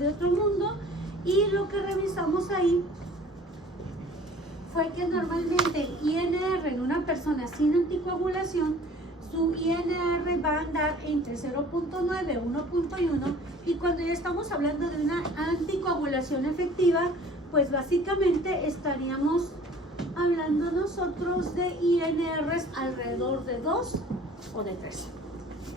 de otro mundo, y lo que revisamos ahí fue que normalmente el INR en una persona sin anticoagulación, su INR va a andar entre 0.9 y 1.1, y cuando ya estamos hablando de una anticoagulación efectiva, pues básicamente estaríamos hablando nosotros de INRs alrededor de 2 o de 3.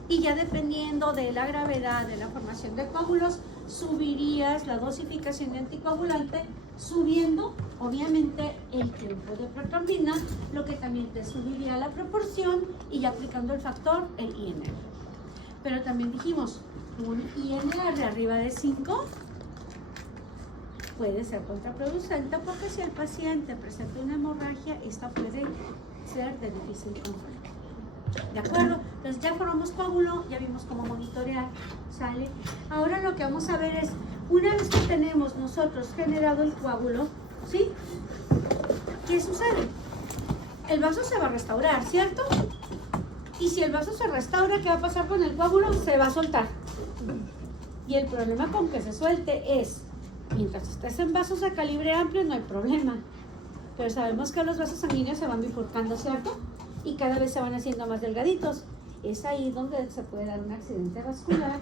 Y ya dependiendo de la gravedad de la formación de coágulos, subirías la dosificación de anticoagulante, subiendo obviamente el tiempo de protrombina, lo que también te subiría la proporción, y ya aplicando el factor, el INR. Pero también dijimos, un INR arriba de 5 puede ser contraproducente, porque si el paciente presenta una hemorragia, esta puede ser de difícil control. ¿De acuerdo? Entonces ya formamos coágulo, ya vimos cómo monitorear, ¿sale? Ahora lo que vamos a ver es, una vez que tenemos nosotros generado el coágulo, ¿sí? ¿Qué sucede? El vaso se va a restaurar, ¿cierto? Y si el vaso se restaura, ¿qué va a pasar con el coágulo? Se va a soltar. Y el problema con que se suelte es, mientras estés en vasos de calibre amplio no hay problema, pero sabemos que los vasos sanguíneos se van bifurcando, ¿cierto? Y cada vez se van haciendo más delgaditos. Es ahí donde se puede dar un accidente vascular,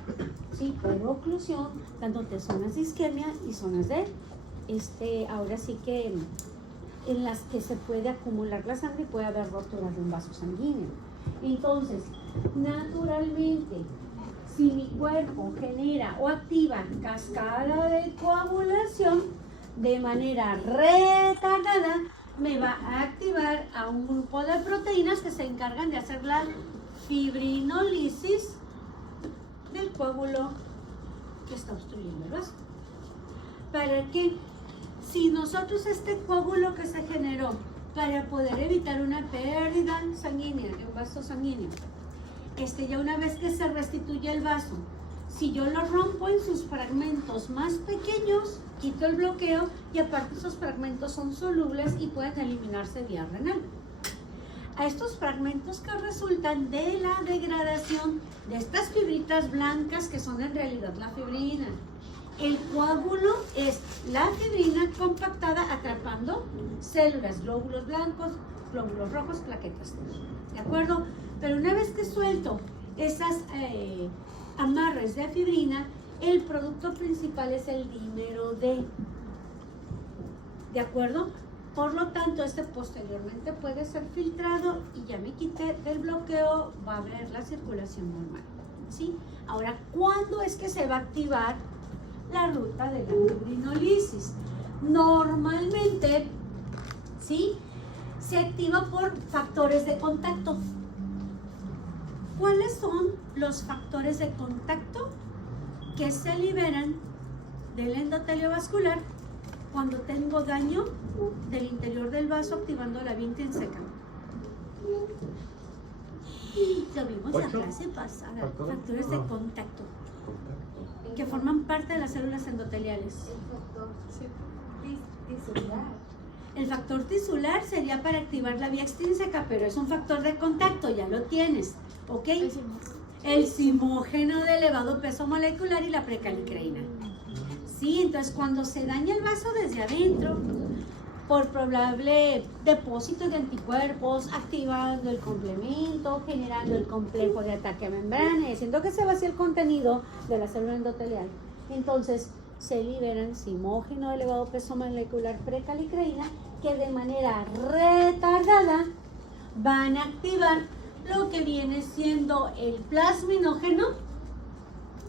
¿sí? Por oclusión, dándote zonas de isquemia y zonas de, ahora sí que en las que se puede acumular la sangre y puede haber rotura de un vaso sanguíneo. Entonces, naturalmente, si mi cuerpo genera o activa cascada de coagulación de manera retardada, me va a activar a un grupo de proteínas que se encargan de hacer la fibrinólisis del coágulo que está obstruyendo el vaso. ¿Para qué? Si nosotros este coágulo que se generó para poder evitar una pérdida sanguínea de un vaso sanguíneo, ya una vez que se restituye el vaso, si yo lo rompo en sus fragmentos más pequeños, quito el bloqueo, y aparte esos fragmentos son solubles y pueden eliminarse vía renal. A estos fragmentos que resultan de la degradación de estas fibritas blancas, que son en realidad la fibrina. El coágulo es la fibrina compactada atrapando células, glóbulos blancos, glóbulos rojos, plaquetas. ¿De acuerdo? Pero una vez que suelto esas amarres de fibrina, el producto principal es el dímero D. ¿De acuerdo? Por lo tanto, posteriormente puede ser filtrado y ya me quité del bloqueo, va a haber la circulación normal, ¿sí? Ahora, ¿cuándo es que se va a activar la ruta de la fibrinólisis? Normalmente, ¿sí? Se activa por factores de contacto. ¿Cuáles son los factores de contacto que se liberan del endotelio vascular cuando tengo daño del interior del vaso activando la vía intrínseca? Lo vimos en la clase pasada. Factores de contacto que forman parte de las células endoteliales. El factor tisular sería para activar la vía extrínseca, pero es un factor de contacto, ya lo tienes, ¿ok? El simógeno de elevado peso molecular y la precalicreína. Sí, entonces cuando se daña el vaso desde adentro, por probable depósito de anticuerpos, activando el complemento, generando el complejo de ataque a membrana, haciendo que se vacíe el contenido de la célula endotelial, entonces se liberan simógeno de elevado peso molecular, precalicreína, que de manera retardada van a activar lo que viene siendo el plasminógeno,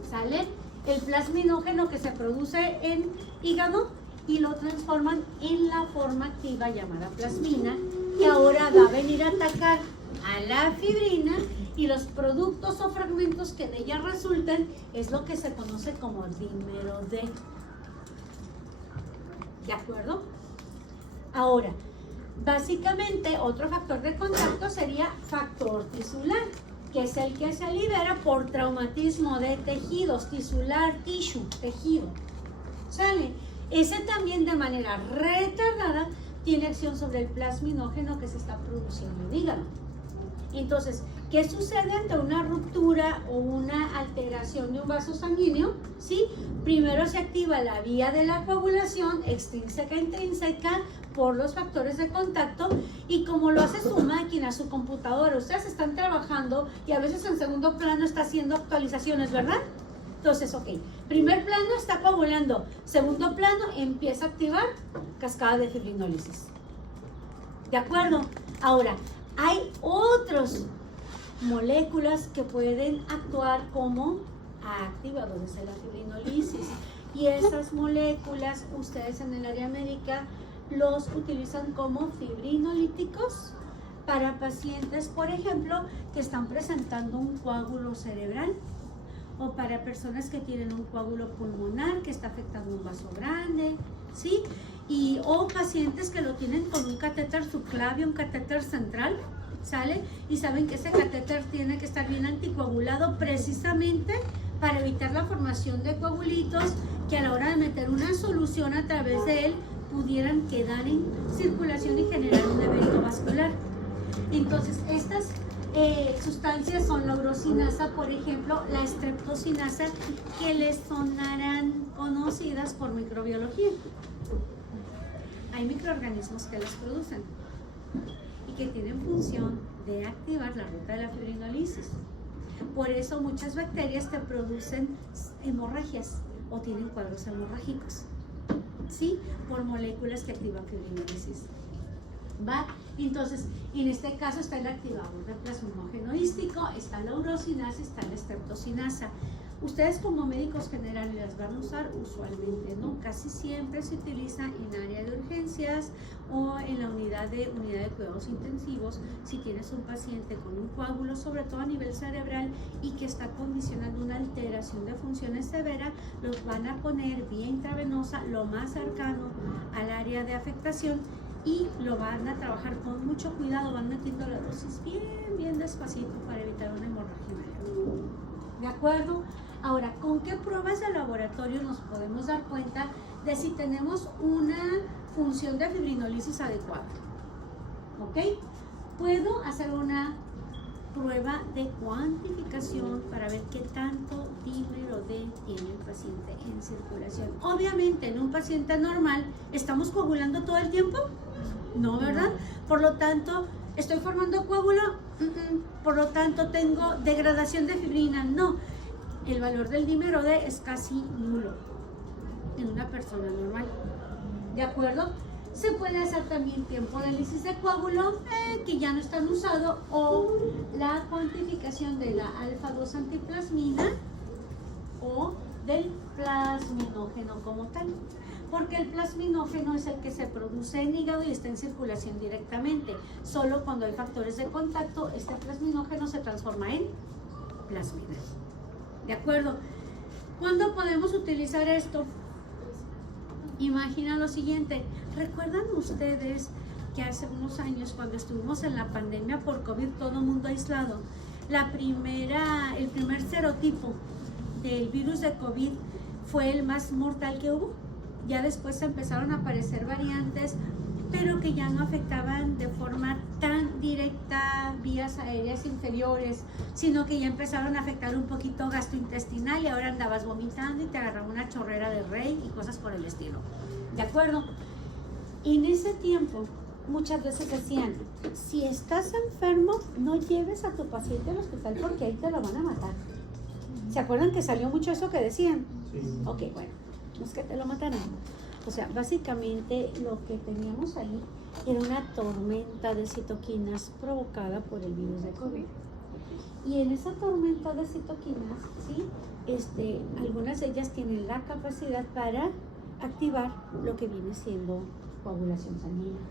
¿sale? El plasminógeno que se produce en hígado y lo transforman en la forma activa llamada plasmina, que ahora va a venir a atacar a la fibrina, y los productos o fragmentos que de ella resulten es lo que se conoce como dímero D. ¿De acuerdo? Ahora, básicamente otro factor de contacto sería factor tisular, que es el que se libera por traumatismo de tejidos, tisular, tissue, tejido. ¿Sale? Ese también de manera retardada tiene acción sobre el plasminógeno que se está produciendo en el hígado. Entonces, ¿Qué sucede ante una ruptura o una alteración de un vaso sanguíneo? ¿Sí? Primero se activa la vía de la coagulación extrínseca e intrínseca por los factores de contacto, y como lo hace su máquina, su computadora, ustedes están trabajando y a veces en segundo plano está haciendo actualizaciones, ¿verdad? Entonces, ok, primer plano está coagulando, segundo plano empieza a activar cascada de fibrinólisis. ¿De acuerdo? Ahora, hay otras moléculas que pueden actuar como activadores de la fibrinólisis, y esas moléculas ustedes en el área médica los utilizan como fibrinolíticos para pacientes, por ejemplo, que están presentando un coágulo cerebral, o para personas que tienen un coágulo pulmonar que está afectando un vaso grande, ¿sí? O pacientes que lo tienen con un catéter subclavio, un catéter central, ¿sale? Y saben que ese catéter tiene que estar bien anticoagulado precisamente para evitar la formación de coagulitos que a la hora de meter una solución a través de él pudieran quedar en circulación y generar un evento vascular. Entonces, estas sustancias son la urosinasa, por ejemplo, la streptosinasa, que les sonarán conocidas por microbiología. Hay microorganismos que las producen y que tienen función de activar la ruta de la fibrinólisis. Por eso muchas bacterias te producen hemorragias o tienen cuadros hemorrágicos, ¿sí? Por moléculas que activan fibrinólisis. ¿Va? Entonces, en este caso está el activador de plasminógeno-hístico, está la urosinasa, está la streptosinasa. Ustedes como médicos generales las van a usar usualmente, ¿no? Casi siempre se utiliza en área de urgencias o en la unidad de cuidados intensivos. Si tienes un paciente con un coágulo, sobre todo a nivel cerebral, y que está condicionando una alteración de funciones severa, los van a poner vía intravenosa lo más cercano al área de afectación, y lo van a trabajar con mucho cuidado, van metiendo la dosis bien despacito para evitar una hemorragia mayor. ¿De acuerdo? Ahora, ¿con qué pruebas de laboratorio nos podemos dar cuenta de si tenemos una función de fibrinólisis adecuada? ¿Ok? Puedo hacer una prueba de cuantificación para ver qué tanto dímero D tiene el paciente en circulación. Obviamente, en un paciente normal, ¿estamos coagulando todo el tiempo? No, ¿verdad? Por lo tanto, ¿estoy formando coágulo? Por lo tanto, ¿tengo degradación de fibrina? No. El valor del dímero D es casi nulo en una persona normal. ¿De acuerdo? Se puede hacer también tiempo de análisis de coágulo, que ya no están usados, o la cuantificación de la alfa-2 antiplasmina o del plasminógeno como tal. Porque el plasminógeno es el que se produce en hígado y está en circulación directamente. Solo cuando hay factores de contacto, este plasminógeno se transforma en plasmina. ¿De acuerdo? ¿Cuándo podemos utilizar esto? Imagina lo siguiente. ¿Recuerdan ustedes que hace unos años, cuando estuvimos en la pandemia por COVID, todo el mundo aislado, el primer serotipo del virus de COVID fue el más mortal que hubo? Ya después empezaron a aparecer variantes, pero que ya no afectaban de forma tan directa vías aéreas inferiores, sino que ya empezaron a afectar un poquito gastrointestinal, y ahora andabas vomitando y te agarraba una chorrera de rey y cosas por el estilo. ¿De acuerdo? En ese tiempo, muchas veces decían, si estás enfermo, no lleves a tu paciente al hospital porque ahí te lo van a matar. ¿Se acuerdan que salió mucho eso que decían? Sí. Ok, bueno, no es que te lo mataran. O sea, básicamente lo que teníamos ahí era una tormenta de citoquinas provocada por el virus de COVID. Y en esa tormenta de citoquinas, ¿sí? Algunas de ellas tienen la capacidad para activar lo que viene siendo coagulación sanguínea.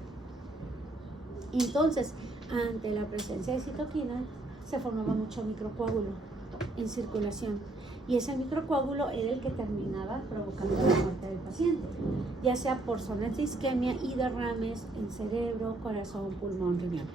Entonces, ante la presencia de citoquinas, se formaba mucho microcoágulo en circulación, y ese microcoágulo era el que terminaba provocando la muerte del paciente, ya sea por zonas de isquemia y derrames en cerebro, corazón, pulmón, riñón,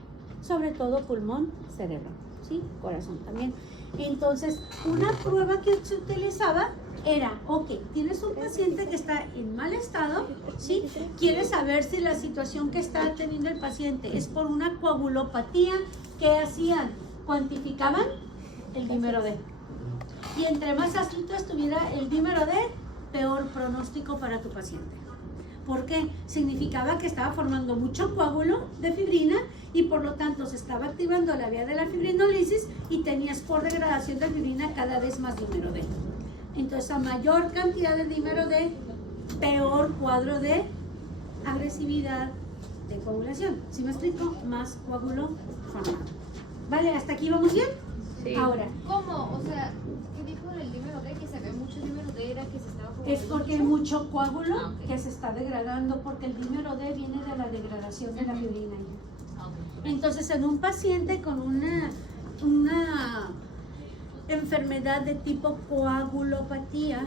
sobre todo pulmón, cerebro, ¿sí? Corazón también. Entonces, una prueba que se utilizaba era, ok, tienes un paciente que está en mal estado, ¿sí? Quieres saber si la situación que está teniendo el paciente es por una coagulopatía. ¿Qué hacían? cuantificaban el dímero D. Y entre más alto estuviera el dímero D, peor pronóstico para tu paciente. ¿Por qué? Significaba que estaba formando mucho coágulo de fibrina y por lo tanto se estaba activando la vía de la fibrinólisis y tenías por degradación de fibrina cada vez más dímero D. Entonces, a mayor cantidad de dímero D, peor cuadro de agresividad de coagulación. ¿Sí me explico? Más coágulo formado. ¿Vale? ¿Hasta aquí vamos bien? Sí. Ahora, ¿Cómo? O sea, ¿qué dijo del dímero D? Que se ve mucho dímero D, era que se estaba es porque hay mucho coágulo ok. que se está degradando, porque el dímero D viene de la degradación de la fibrina. Entonces, en un paciente con una enfermedad de tipo coagulopatía,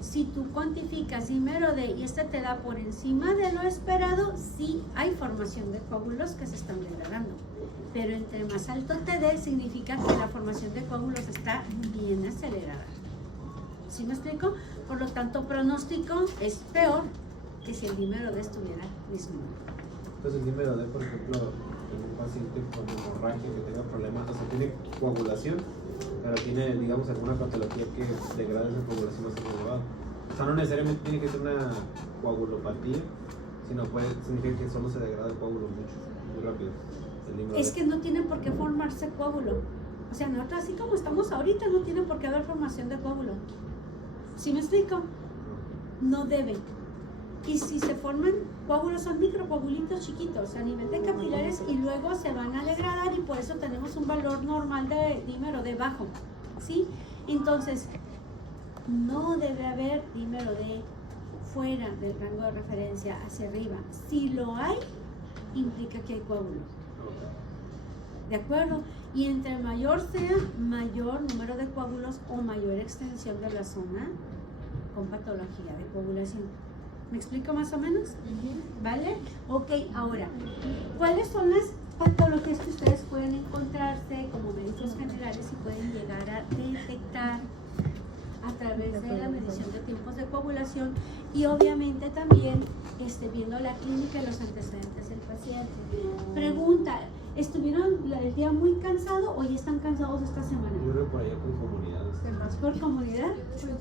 si tú cuantificas dímero D y este te da por encima de lo esperado, sí hay formación de coágulos que se están degradando. Pero entre más alto te dé, significa que la formación de coágulos está bien acelerada. ¿Sí me explico? Por lo tanto, pronóstico es peor que si el dímero D estuviera disminuido. Entonces el dímero D, por ejemplo, en un paciente con hemorragia que tenga problemas, o sea, tiene coagulación, pero tiene, digamos, alguna patología que degrada esa coagulación más elevada. O sea, no necesariamente tiene que ser una coagulopatía, sino puede significar que solo se degrada el coágulo mucho, muy rápido. El dímero Es D. que no tiene por qué formarse coágulo. O sea, nosotros así como estamos ahorita no tiene por qué haber formación de coágulo. ¿Sí me explico? No debe. Y si se forman coágulos son microcoagulitos chiquitos a nivel de capilares y luego se van a degradar y por eso tenemos un valor normal de dímero D bajo. ¿Sí? Entonces, no debe haber dímero D fuera del rango de referencia hacia arriba. Si lo hay, implica que hay coágulo. ¿De acuerdo? Y entre mayor sea, mayor número de coágulos o mayor extensión de la zona con patología de coagulación. ¿Me explico más o menos? ¿Vale? Ok, ahora, ¿cuáles son las patologías que ustedes pueden encontrarse como médicos generales y pueden llegar a detectar a través de la medición de tiempos de coagulación y obviamente también viendo la clínica y los antecedentes del paciente? Pregunta, ¿estuvieron el día muy cansado o ya están cansados esta semana? Yo creo por allá con comunidades. ¿Por comunidad?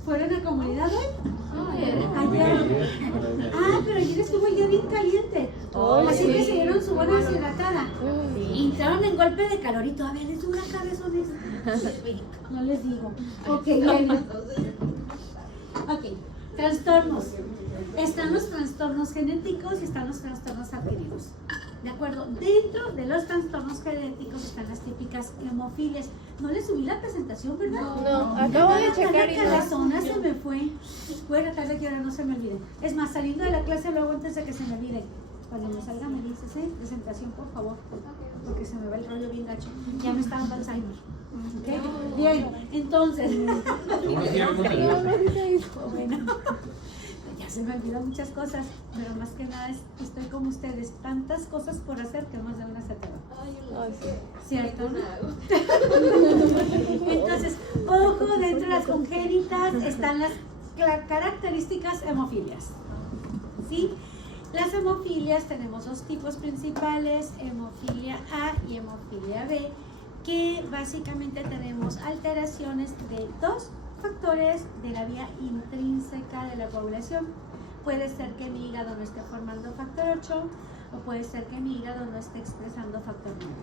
¿Fueron a comunidad hoy? Ayer. Ah, pero ayer estuvo el día bien caliente. Así que se dieron su buena deshidratada. Entraron en golpe de calor y todavía les dura cabezones. No les digo. Ok, bueno. Ok, trastornos. Están los trastornos genéticos y están los trastornos adquiridos. ¿De acuerdo? Dentro de los trastornos genéticos están las típicas hemofilias. No le subí la presentación, ¿verdad? No, acabo de checar y La no. zona se me fue. Voy a tratar de que ahora no se me olvide. Es más, saliendo de la clase luego antes de que se me olvide. Cuando me salga me dices, presentación por favor. Porque se me va el rollo bien gacho. Ya me está dando Alzheimer. ¿Ok? Bien, entonces. Bueno. Ya se me olvidan muchas cosas, pero más que nada estoy como ustedes, tantas cosas por hacer que más de una se te va. ¿Cierto? Entonces, ojo, dentro de las congénitas están las características hemofilias. ¿Sí? Las hemofilias tenemos dos tipos principales, hemofilia A y hemofilia B, que básicamente tenemos alteraciones de dos factores de la vía intrínseca de la coagulación. Puede ser que mi hígado no esté formando factor 8 o puede ser que mi hígado no esté expresando factor 9.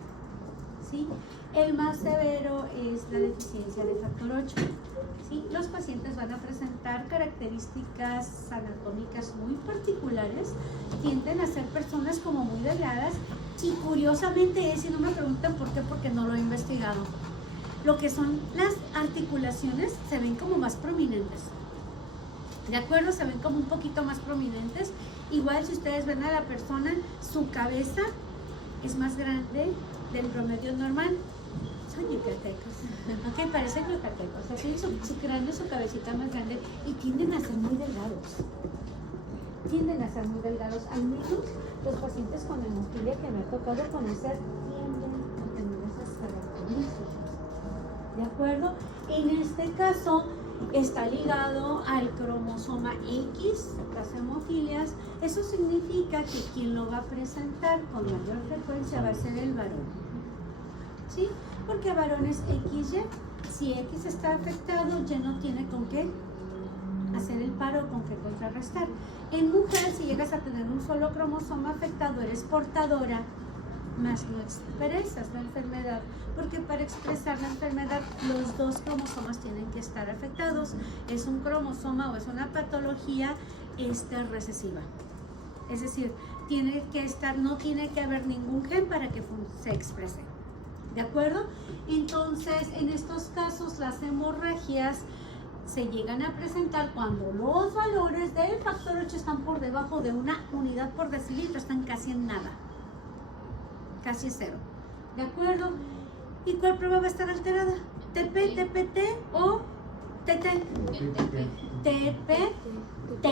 ¿Sí? El más severo es la deficiencia de factor 8. ¿Sí? Los pacientes van a presentar características anatómicas muy particulares, tienden a ser personas como muy delgadas y curiosamente si no me preguntan por qué, porque no lo he investigado. Lo que son las articulaciones se ven como más prominentes. ¿De acuerdo? Se ven como un poquito más prominentes. Igual si ustedes ven a la persona, su cabeza es más grande del promedio normal. Son yucatecos. Ok, parecen yucatecos. Así su cráneo, su cabecita más grande y tienden a ser muy delgados. Tienden a ser muy delgados. Al menos los pacientes con hemofilia que me ha tocado conocer tienden a tener esas características. ¿De acuerdo? En este caso está ligado al cromosoma X, las hemofilias. Eso significa que quien lo va a presentar con mayor frecuencia va a ser el varón. ¿Sí? Porque varones XY, si X está afectado, ya no tiene con qué hacer el paro, con qué contrarrestar. En mujer, si llegas a tener un solo cromosoma afectado, eres portadora, más no expresas la enfermedad, porque para expresar la enfermedad los dos cromosomas tienen que estar afectados. Es un cromosoma o es una patología recesiva, es decir, tiene que estar, no tiene que haber ningún gen para que se exprese, ¿de acuerdo? Entonces, en estos casos las hemorragias se llegan a presentar cuando los valores del factor 8 están por debajo de una unidad por decilitro, están casi en nada, casi cero, ¿de acuerdo? ¿Y cuál prueba va a estar alterada? ¿TP, TPT o TT? TPT,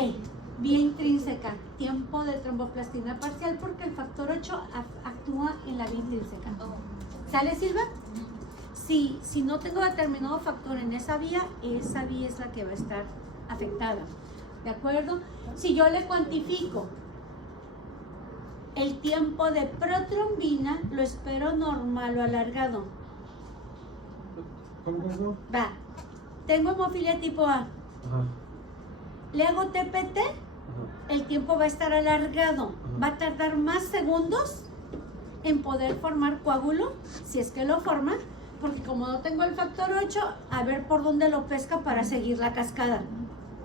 vía intrínseca, tiempo de tromboplastina parcial, porque el factor 8 actúa en la vía intrínseca. ¿Sale, Silva? Si no tengo determinado factor en esa vía es la que va a estar afectada, ¿de acuerdo? Si yo le cuantifico el tiempo de protrombina, lo espero normal o alargado. ¿Cómo? Va, tengo hemofilia tipo A. Ajá. Le hago TPT, el tiempo va a estar alargado, va a tardar más segundos en poder formar coágulo, si es que lo forma, porque como no tengo el factor 8, a ver por dónde lo pesca para seguir la cascada.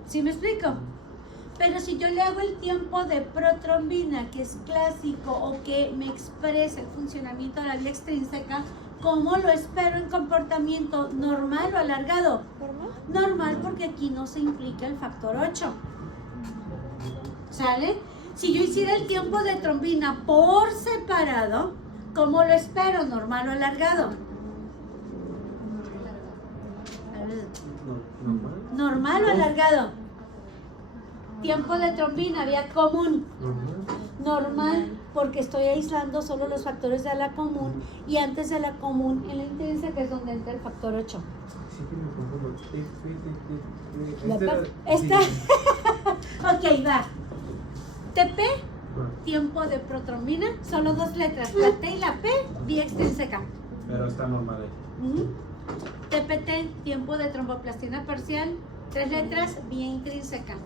¿Sí me explico? Pero si yo le hago el tiempo de protrombina, que es clásico, o que me expresa el funcionamiento de la vía extrínseca, ¿cómo lo espero en comportamiento? ¿Normal o alargado? Normal, porque aquí no se implica el factor 8. ¿Sale? Si yo hiciera el tiempo de trombina por separado, ¿cómo lo espero? ¿Normal o alargado? ¿Normal o alargado? Tiempo de trombina, vía común. Normal, porque estoy aislando solo los factores de la común, y antes de la común, en la intrínseca, que es donde entra el factor 8. Sí que me confundo. Esta. Ok, va. TP, tiempo de protrombina, solo dos letras, la T y la P, vía extrínseca. Pero está normal ahí. TPT, tiempo de tromboplastina parcial, 3 letras, vía intrínseca.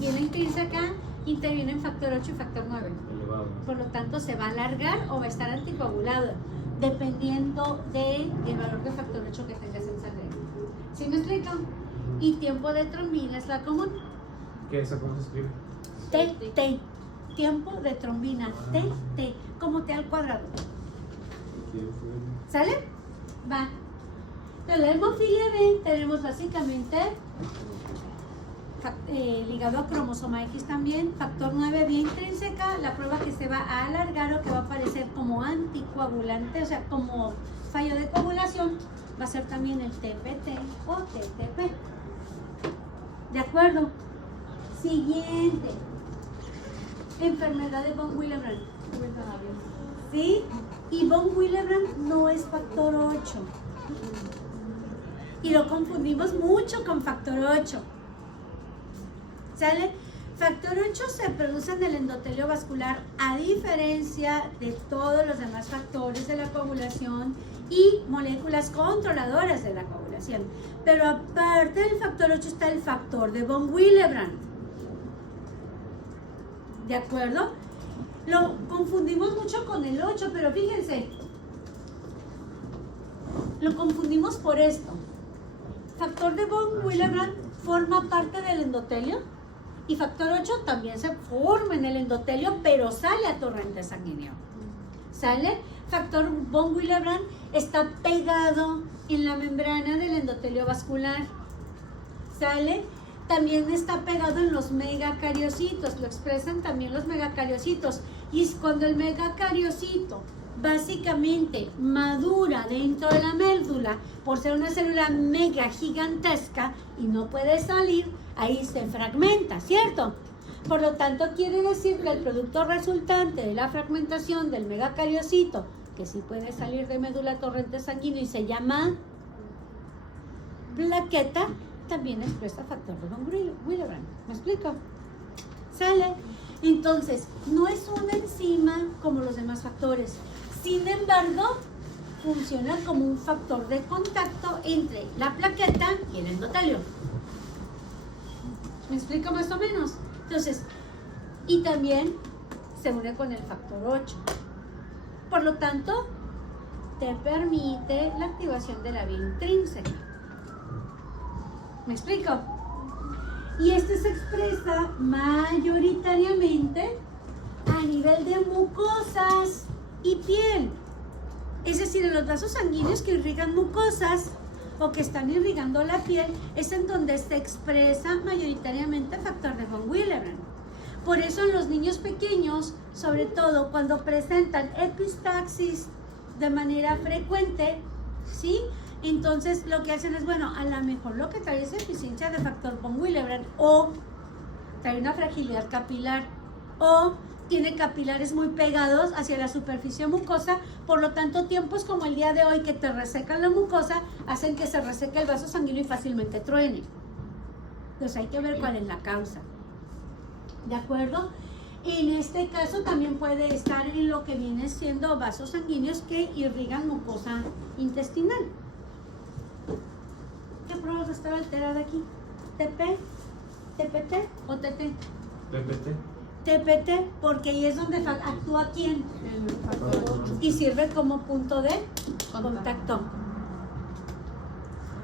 Y en la intrínseca intervienen factor 8 y factor 9. Elevado. Por lo tanto, se va a alargar o va a estar anticoagulado, dependiendo del valor de factor 8 que tengas en sangre. ¿Sí me explico? Y tiempo de trombina es la común. ¿Qué es eso? ¿Cómo se escribe? TT, tiempo de trombina, TT, como T al cuadrado. ¿Sale? Va. En la hemofilia B tenemos básicamente ligado a cromosoma X también, factor 9 vía intrínseca, la prueba que se va a alargar o que va a aparecer como anticoagulante, o sea, como fallo de coagulación, va a ser también el TPT o TTP. ¿De acuerdo? Siguiente. Enfermedad de von Willebrand. ¿Sí? Y von Willebrand no es factor 8. Y lo confundimos mucho con factor 8. ¿Sale? Factor 8 se produce en el endotelio vascular, a diferencia de todos los demás factores de la coagulación y moléculas controladoras de la coagulación. Pero aparte del factor 8 está el factor de von Willebrand. ¿De acuerdo? Lo confundimos mucho con el 8, pero fíjense, lo confundimos por esto. Factor de von Willebrand forma parte del endotelio y factor 8 también se forma en el endotelio, pero sale a torrente sanguíneo. ¿Sale? Factor von Willebrand está pegado en la membrana del endotelio vascular. ¿Sale? También está pegado en los megacariocitos, lo expresan también los megacariocitos. Y es cuando el megacariocito básicamente madura dentro de la médula, por ser una célula mega gigantesca y no puede salir, ahí se fragmenta, ¿cierto? Por lo tanto, quiere decir que el producto resultante de la fragmentación del megacariocito, que sí puede salir de médula a torrente sanguíneo y se llama plaqueta, también expresa factor de von Willebrand. ¿Me explico? ¿Sale? Entonces, no es una enzima como los demás factores. Sin embargo, funciona como un factor de contacto entre la plaqueta y el endotelio. ¿Me explico más o menos? Entonces, y también se une con el factor 8. Por lo tanto, te permite la activación de la vía intrínseca. ¿Me explico? Y este se expresa mayoritariamente a nivel de mucosas y piel. Es decir, en los vasos sanguíneos que irrigan mucosas o que están irrigando la piel, es en donde se expresa mayoritariamente el factor de von Willebrand. Por eso en los niños pequeños, sobre todo cuando presentan epistaxis de manera frecuente, ¿sí? Entonces lo que hacen es, bueno, a lo mejor lo que trae es deficiencia de factor von Willebrand, o trae una fragilidad capilar, o tiene capilares muy pegados hacia la superficie mucosa. Por lo tanto, tiempos como el día de hoy que te resecan la mucosa hacen que se reseque el vaso sanguíneo y fácilmente truene. Entonces hay que ver cuál es la causa. ¿De acuerdo? En este caso también puede estar en lo que viene siendo vasos sanguíneos que irrigan mucosa intestinal. ¿Qué prueba estar alterada aquí? ¿TP? ¿TPT o TT? PPT. TPT, porque ahí es donde actúa quién, y sirve como punto de contacto.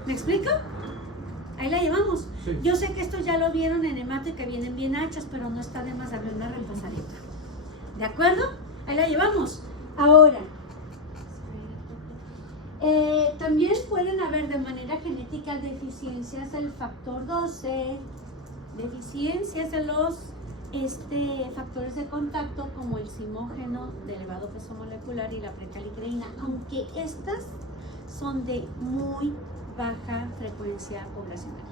¿Me explico? Ahí la llevamos. Sí. Yo sé que esto ya lo vieron en hemato y que vienen bien hachas, pero no está de más darle una repasadita. ¿De acuerdo? Ahí la llevamos. Ahora, también pueden haber de manera genética deficiencias del factor 12, deficiencias de los factores de contacto como el simógeno de elevado peso molecular y la precalicreína, aunque estas son de muy baja frecuencia poblacional.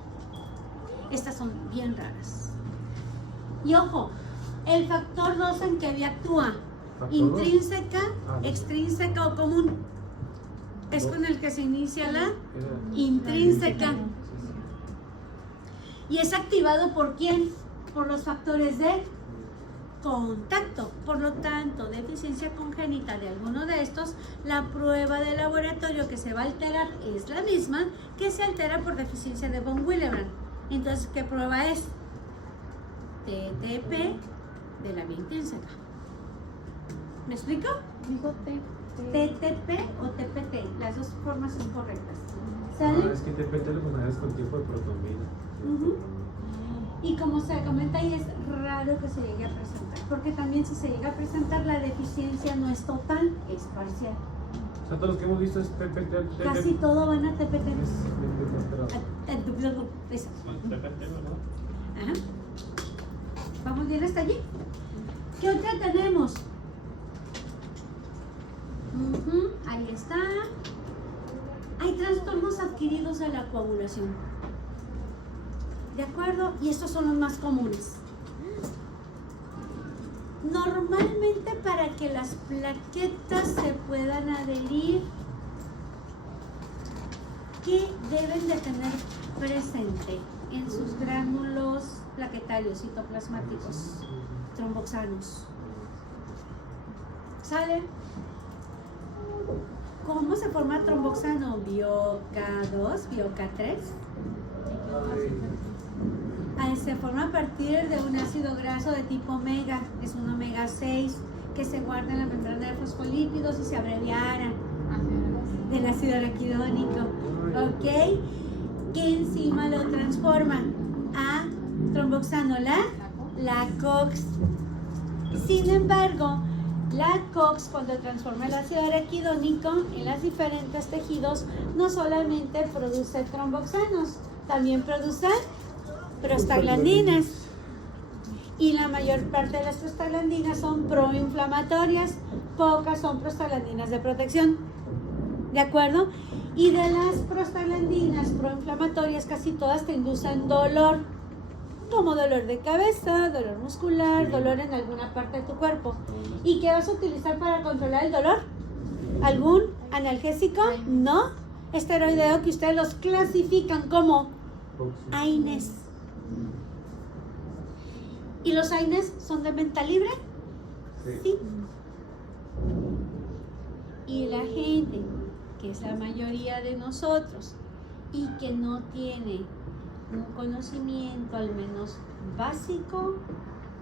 Estas son bien raras. Y ojo, el factor 2 en qué vía actúa, intrínseca, extrínseca o común, es con el que se inicia la intrínseca. Y es activado por quién? Por los factores de contacto. Por lo tanto, deficiencia congénita de alguno de estos, la prueba de laboratorio que se va a alterar es la misma que se altera por deficiencia de von Willebrand. Entonces, ¿qué prueba es? TTP de la vía intrínseca. ¿Me explico? Dijo TTP o TPT, las dos formas son correctas. ¿Sale? Es que TPT lo consideras con tiempo de protombina. Y como se comenta ahí, es raro que se llegue a presentar, porque también si se llega a presentar la deficiencia no es total, es parcial. O sea, todos los que hemos visto es PPT. Casi todo van a TPT. Es Ajá. ¿Vamos bien hasta allí? ¿Qué otra tenemos? Ahí está. Hay trastornos adquiridos de la coagulación. ¿De acuerdo? Y estos son los más comunes. Normalmente, para que las plaquetas se puedan adherir, ¿qué deben de tener presente en sus gránulos plaquetarios citoplasmáticos? Tromboxanos. ¿Sale? ¿Cómo se forma tromboxano? BioK2, BioK3. Se forma a partir de un ácido graso de tipo omega, es un omega 6 que se guarda en la membrana de fosfolípidos y se abreviara del ácido araquidónico. ¿Ok? ¿Qué enzima lo transforma? A tromboxano, la COX. Sin embargo, la COX, cuando transforma el ácido araquidónico en los diferentes tejidos, no solamente produce tromboxanos, también produce prostaglandinas. Y la mayor parte de las prostaglandinas son proinflamatorias, pocas son prostaglandinas de protección. ¿De acuerdo? Y de las prostaglandinas proinflamatorias, casi todas te inducen dolor, como dolor de cabeza, dolor muscular, dolor en alguna parte de tu cuerpo. ¿Y qué vas a utilizar para controlar el dolor? ¿Algún analgésico? No. Esteroideo, que ustedes los clasifican como AINES. ¿Y los AINES son de venta libre? Sí. Y la gente que es la mayoría de nosotros, y que no tiene un conocimiento al menos básico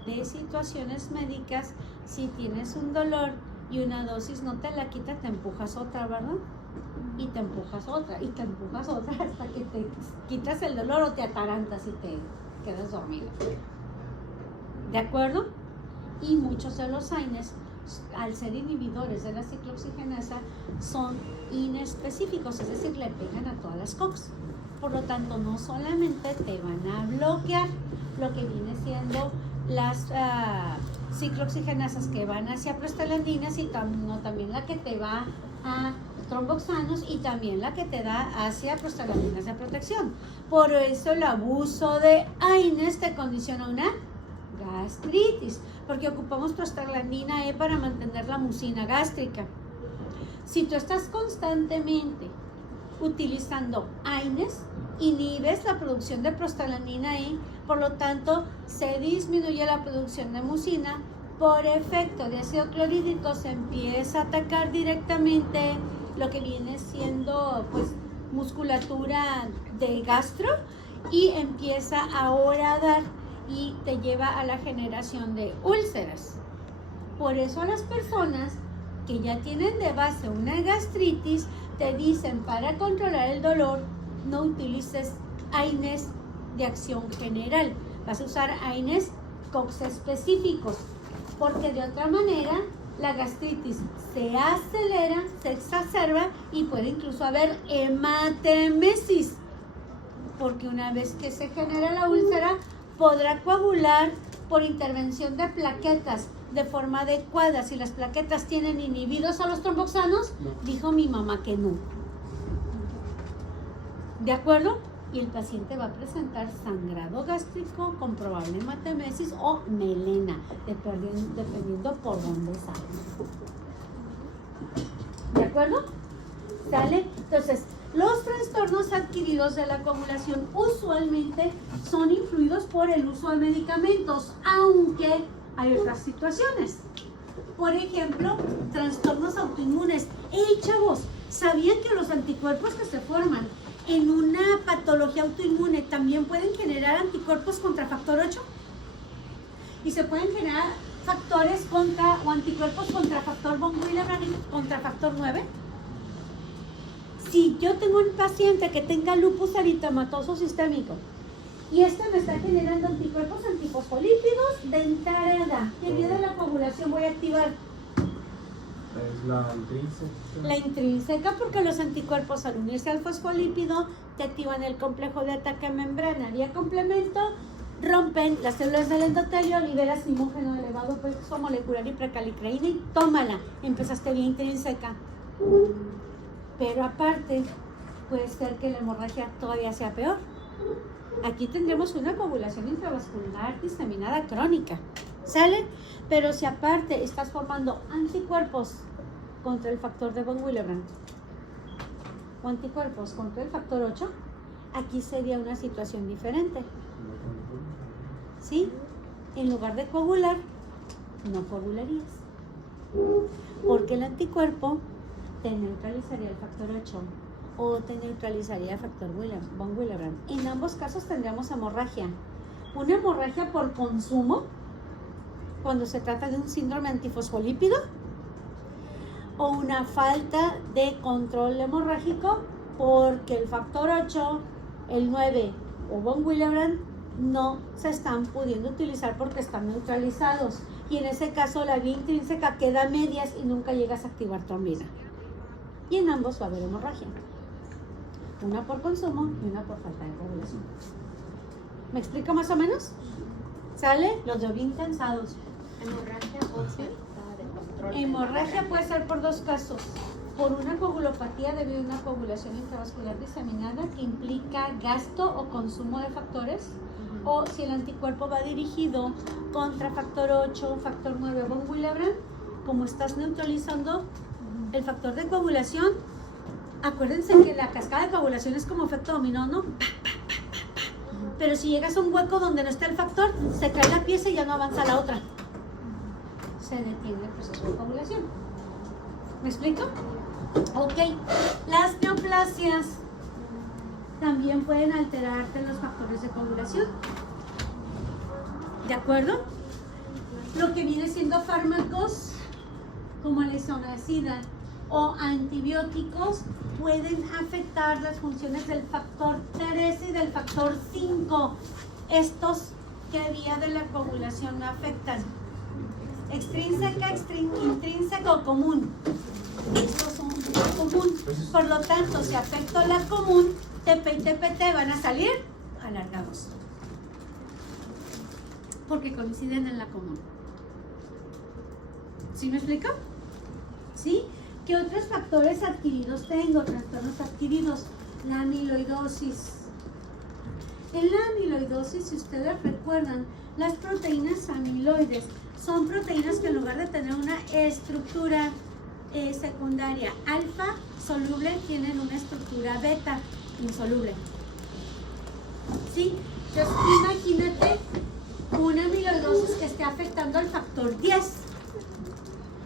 de situaciones médicas, si tienes un dolor y una dosis no te la quita, te empujas otra, ¿verdad? Y te empujas otra, y te empujas otra hasta que te quitas el dolor o te atarantas y te quedas dormido. ¿De acuerdo? Y muchos de los AINES, al ser inhibidores de la ciclooxigenasa, son inespecíficos, es decir, le pegan a todas las COX. Por lo tanto, no solamente te van a bloquear lo que viene siendo las ciclooxigenasas que van hacia prostaglandinas, y también la que te va a tromboxanos y también la que te da hacia prostaglandinas de protección. Por eso el abuso de AINES te condiciona una gastritis, porque ocupamos prostaglandina E para mantener la mucina gástrica. Si tú estás constantemente utilizando AINES, inhibes la producción de prostaglandina E, por lo tanto se disminuye la producción de mucina. Por efecto de ácido clorhídrico se empieza a atacar directamente lo que viene siendo pues musculatura de gastro, y empieza ahora a dar y te lleva a la generación de úlceras. Por eso a las personas que ya tienen de base una gastritis te dicen, para controlar el dolor no utilices AINES de acción general, vas a usar AINES COX específicos, porque de otra manera la gastritis se acelera, se exacerba y puede incluso haber hematemesis, porque una vez que se genera la úlcera podrá coagular por intervención de plaquetas de forma adecuada. Si las plaquetas tienen inhibidos a los tromboxanos, No. dijo mi mamá que no. ¿De acuerdo? Y el paciente va a presentar sangrado gástrico con probable hematemesis o melena, dependiendo por dónde sale. ¿De acuerdo? ¿Sale? Entonces, los trastornos adquiridos de la coagulación usualmente son influidos por el uso de medicamentos, aunque hay otras situaciones. Por ejemplo, trastornos autoinmunes. ¡Hey, chavos! ¿Sabían que los anticuerpos que se forman en una patología autoinmune también pueden generar anticuerpos contra factor 8? Y se pueden generar factores contra o anticuerpos contra factor von Willebrand y contra factor 9. Si yo tengo un paciente que tenga lupus eritematoso sistémico y este me está generando anticuerpos antifosfolípidos, de entrada, ¿qué día de la coagulación voy a activar? Es la intrínseca. La intrínseca, porque los anticuerpos al unirse al fosfolípido te activan el complejo de ataque membrana. Complemento, rompen las células del endotelio, liberas limógeno elevado, peso molecular y precalicreína y tómala, empezaste vía intrínseca. Pero aparte, puede ser que la hemorragia todavía sea peor. Aquí tendremos una coagulación intravascular diseminada crónica, ¿sale? Pero si aparte estás formando anticuerpos contra el factor de von Willebrand o anticuerpos contra el factor 8, aquí sería una situación diferente. ¿Sí? En lugar de coagular, no coagularías. Porque el anticuerpo te neutralizaría el factor 8 o te neutralizaría el factor von Willebrand. En ambos casos tendríamos hemorragia. Una hemorragia por consumo, cuando se trata de un síndrome antifosfolípido, o una falta de control hemorrágico porque el factor 8, el 9 o von Willebrand no se están pudiendo utilizar porque están neutralizados, y en ese caso la vía intrínseca queda a medias y nunca llegas a activar trombina, y en ambos va a haber hemorragia, una por consumo y una por falta de coagulación. ¿Me explico más o menos? ¿Sale? Los veo bien cansados. Hemorragia o falta de control. Hemorragia puede ser por dos casos: por una coagulopatía debido a una coagulación intravascular diseminada que implica gasto o consumo de factores, o si el anticuerpo va dirigido contra factor 8, factor 9 von Willebrand, como estás neutralizando el factor de coagulación. Acuérdense que la cascada de coagulación es como efecto dominó, ¿no? Pero si llegas a un hueco donde no está el factor, se cae la pieza y ya no avanza la otra. Se detiene el proceso de coagulación. ¿Me explico? Ok, las neoplasias también pueden alterarte los factores de coagulación. ¿De acuerdo? Lo que viene siendo fármacos como la isoniazida o antibióticos pueden afectar las funciones del factor 13 y del factor 5. Estos que vía de la coagulación no afectan. Extrínseca, intrínseca o común. Estos son común. Por lo tanto, si afecto la común, TP y TPT van a salir alargados. Porque coinciden en la común. ¿Sí me explico? ¿Sí? ¿Qué otros factores adquiridos tengo? Trastornos adquiridos. La amiloidosis. En la amiloidosis, si ustedes recuerdan, las proteínas amiloides son proteínas que en lugar de tener una estructura secundaria alfa soluble, tienen una estructura beta insoluble. ¿Sí? Entonces, imagínate una amiloidosis que esté afectando al factor 10.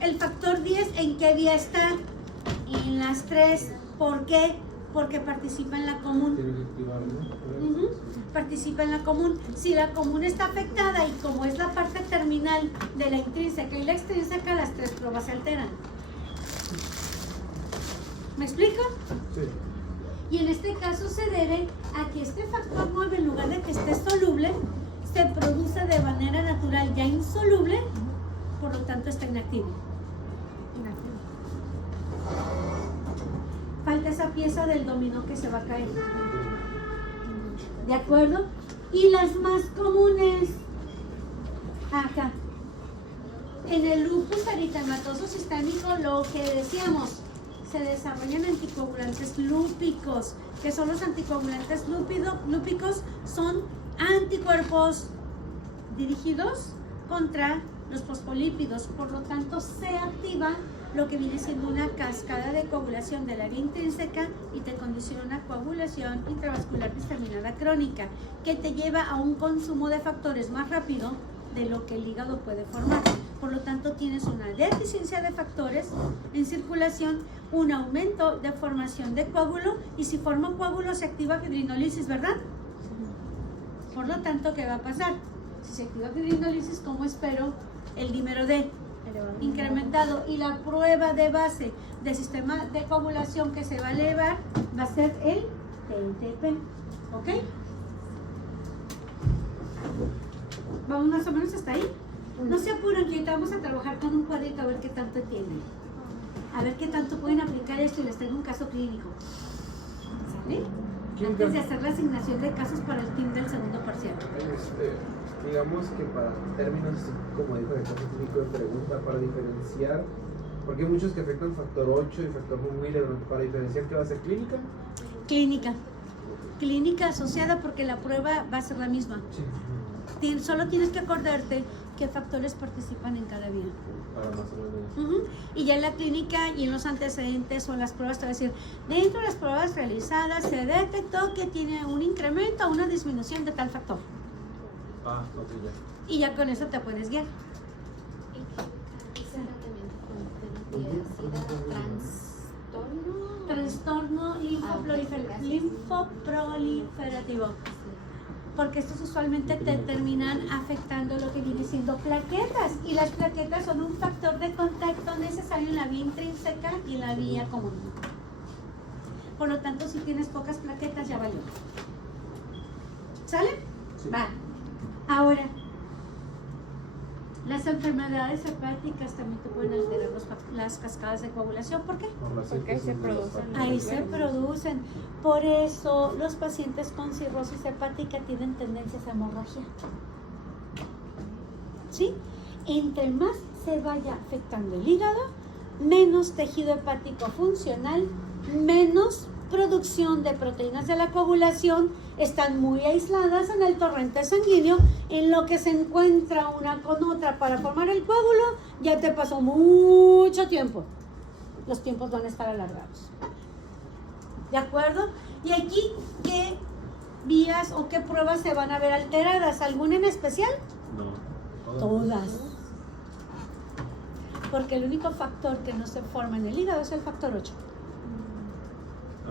El factor 10, ¿en qué vía está? En las 3. ¿Por qué? Porque participa en la común. Tiene que activarlo. Participa en la común. Si la común está afectada y como es la parte terminal de la intrínseca y la extrínseca, las 3 pruebas se alteran. ¿Me explico? Sí. Y en este caso se debe a que este factor 9, en lugar de que esté soluble, se produce de manera natural ya insoluble, por lo tanto está inactivo. Falta esa pieza del dominó que se va a caer. ¿De acuerdo? Y las más comunes. Acá. En el lupus eritematoso sistémico, lo que decíamos, se desarrollan anticoagulantes lúpicos. ¿Qué son los anticoagulantes lúpicos? Son anticuerpos dirigidos contra los fosfolípidos. Por lo tanto, se activa lo que viene siendo una cascada de coagulación de la vía intrínseca y te condiciona una coagulación intravascular diseminada crónica que te lleva a un consumo de factores más rápido de lo que el hígado puede formar. Por lo tanto, tienes una deficiencia de factores en circulación, un aumento de formación de coágulo, y si forma coágulo se activa fibrinólisis, ¿verdad? Por lo tanto, ¿qué va a pasar? Si se activa fibrinólisis, ¿cómo espero el dímero D? Incrementado, y la prueba de base del sistema de coagulación que se va a elevar va a ser el TNTP. ¿Ok? Vamos más o menos hasta ahí. No se apuren, que ahorita vamos a trabajar con un cuadrito a ver qué tanto entienden, a ver qué tanto pueden aplicar esto, y les tengo un caso clínico. ¿Sale? Antes de hacer la asignación de casos para el team del segundo parcial. Digamos que para términos, como dijo el caso clínico de pregunta, para diferenciar, porque hay muchos que afectan factor 8 y factor Miller, para diferenciar qué va a ser clínica. Clínica asociada, porque la prueba va a ser la misma. Sí. Solo tienes que acordarte qué factores participan en cada vía. Para más o menos. Y ya en la clínica y en los antecedentes o en las pruebas te va a decir, dentro de las pruebas realizadas se detectó que tiene un incremento o una disminución de tal factor. Ok, ya. Y ya con eso te puedes guiar. Trastorno linfoproliferativo. Porque estos usualmente te terminan afectando lo que viene siendo plaquetas. Y las plaquetas son un factor de contacto necesario en la vía intrínseca y en la vía común. Por lo tanto, si tienes pocas plaquetas, ya valió. ¿Sale? Sí. Va. Ahora, las enfermedades hepáticas también te pueden alterar las cascadas de coagulación. ¿Por qué? Porque ahí se producen. Ahí se producen. Por eso los pacientes con cirrosis hepática tienen tendencias a hemorragia. ¿Sí? Entre más se vaya afectando el hígado, menos tejido hepático funcional, menos producción de proteínas de la coagulación, están muy aisladas en el torrente sanguíneo, en lo que se encuentra una con otra para formar el coágulo, ya te pasó mucho tiempo. Los tiempos van a estar alargados. ¿De acuerdo? Y aquí, ¿qué vías o qué pruebas se van a ver alteradas? ¿Alguna en especial? No. Todas. Porque el único factor que no se forma en el hígado es el factor 8.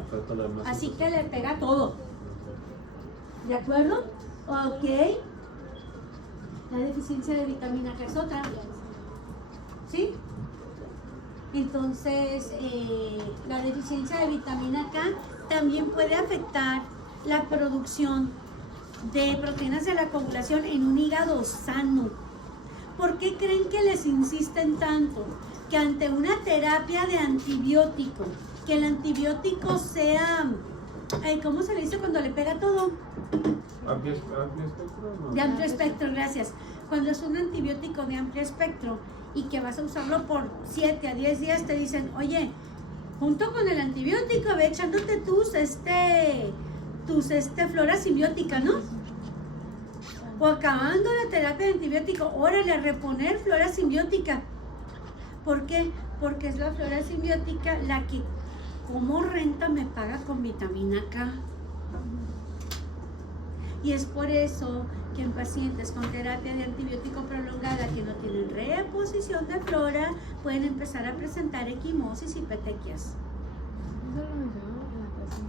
pero todo lo demás. Así que le pega todo. ¿De acuerdo? Ok. La deficiencia de vitamina K es otra. ¿Sí? Entonces, la deficiencia de vitamina K también puede afectar la producción de proteínas de la coagulación en un hígado sano. ¿Por qué creen que les insisten tanto? Que ante una terapia de antibiótico, que el antibiótico sea, ¿cómo se le dice cuando le pega todo? ¿Amplio espectro? No. De amplio espectro, gracias. Cuando es un antibiótico de amplio espectro y que vas a usarlo por 7 a 10 días, te dicen, oye, junto con el antibiótico, ve echándote tus flora simbiótica, ¿no? O acabando la terapia de antibiótico, órale, a reponer flora simbiótica. ¿Por qué? Porque es la flora simbiótica la que como renta me paga con vitamina K. Y es por eso que en pacientes con terapia de antibiótico prolongada que no tienen reposición de flora, pueden empezar a presentar equimosis y petequias. Eso lo mencionamos en la clase.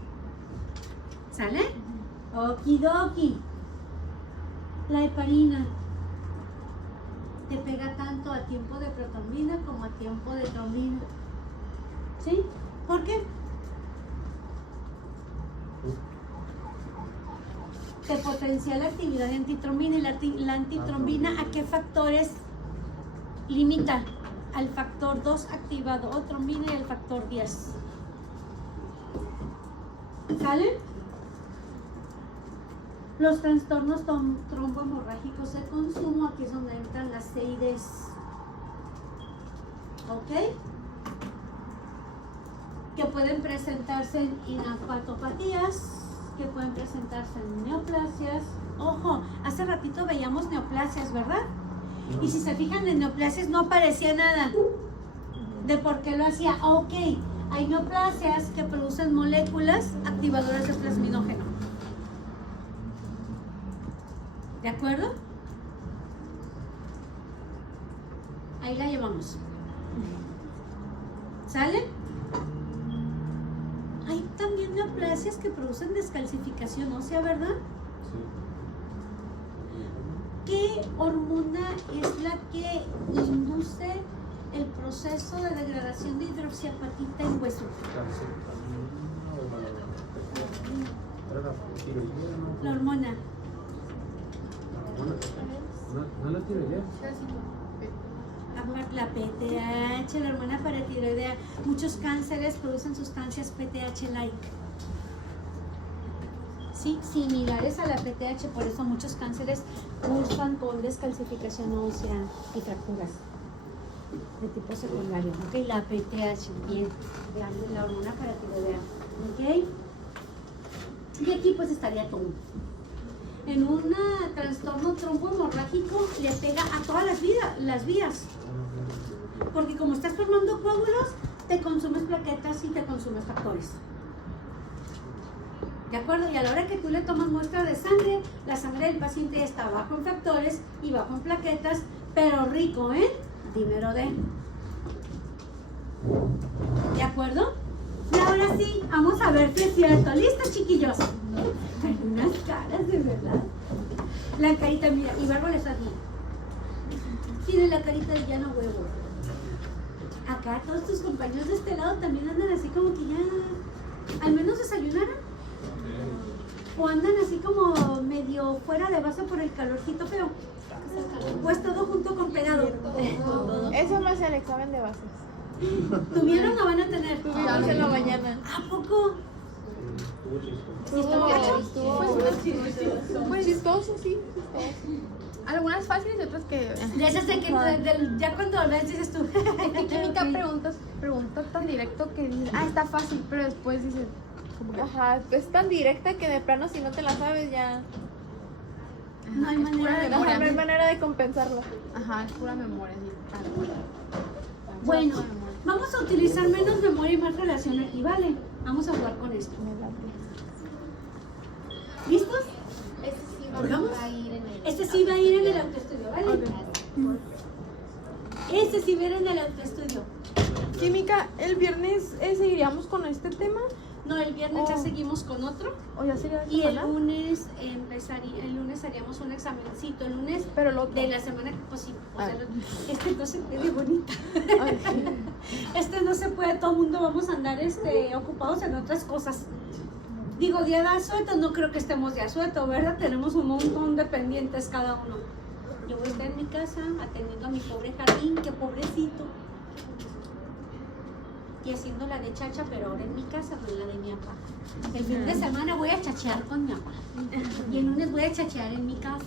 ¿Sale? Okidoki. La heparina te pega tanto a tiempo de protrombina como a tiempo de trombina. ¿Sí? ¿Por qué? Te potencia la actividad de antitrombina. ¿Y la antitrombina a qué factores limita? Al factor 2 activado o trombina y al factor 10. ¿Sale? Los trastornos trombohemorrágicos de consumo, aquí es donde entran las CIDs. ¿Ok? Que pueden presentarse en inapatopatías, que pueden presentarse en neoplasias. Ojo, hace ratito veíamos neoplasias, ¿verdad? Y si se fijan, en neoplasias no aparecía nada de por qué lo hacía. Ok, hay neoplasias que producen moléculas activadoras de plasminógeno. ¿De acuerdo? Ahí la llevamos. ¿Sale? Hay también neoplasias que producen descalcificación ósea, ¿verdad? Sí. ¿Qué hormona es la que induce el proceso de degradación de hidroxiapatita en hueso? La hormona. ¿No la tiroidea? La PTH, la hormona paratiroidea. Muchos cánceres producen sustancias PTH-like. Sí, similares a la PTH, por eso muchos cánceres cursan con descalcificación ósea y fracturas de tipo secundario. Ok, la PTH, bien, la hormona paratiroidea. Ok, y aquí pues estaría todo. En un trastorno trombohemorrágico le pega a todas las vías. Porque como estás formando coágulos, te consumes plaquetas y te consumes factores. ¿De acuerdo? Y a la hora que tú le tomas muestra de sangre, la sangre del paciente está bajo en factores y bajo en plaquetas, pero rico en dímero D. ¿De acuerdo? Y ahora sí, vamos a ver si es cierto. ¿Listos, chiquillos? Hay unas caras de verdad. La carita, mira, y Bárbara está aquí. Tiene la carita de llano huevo. Acá todos tus compañeros de este lado también andan así como que ya al menos desayunaron. O andan así como medio fuera de base por el calorcito, pero pues todo junto con pegado. Eso más el examen de bases. ¿Tuvieron o van a tener? Tuvimos en la mañana. ¿A poco? ¿Sí estuvo gacho? Pues chistoso, sí. Algunas fáciles y otras que... De esas de que ya cuando ves dices tú. En química pregunta tan directo que dices, está fácil, pero después dices, como que, ajá, es tan directa que de plano si no te la sabes ya... No hay manera de No hay manera de compensarlo. Ajá, es pura memoria. Bueno, vamos a utilizar menos memoria y más relación aquí, ¿vale? Vamos a jugar con esto. ¿Listos? ¿Vamos? Va a ir en el... Este sí va a ir en el autoestudio, ¿vale? Este sí va a ir en el autoestudio. Química, el viernes seguiríamos con este tema. No, el viernes ya seguimos con otro. ¿O ya sería Y el semana? lunes haríamos un examencito. El lunes Pero el otro. de la semana, pues sí, o sea, Ah. este no se puede bonita. Ay, sí. Este no se puede, todo el mundo vamos a andar ocupados en otras cosas. Digo, día de asueto, no creo que estemos de asueto, ¿verdad? Tenemos un montón de pendientes cada uno. Yo voy a estar en mi casa atendiendo a mi pobre jardín, que pobrecito. Y haciendo la de chacha, pero ahora en mi casa, no en la de mi papá. El fin de semana voy a chachear con mi papá. Y el lunes voy a chachear en mi casa.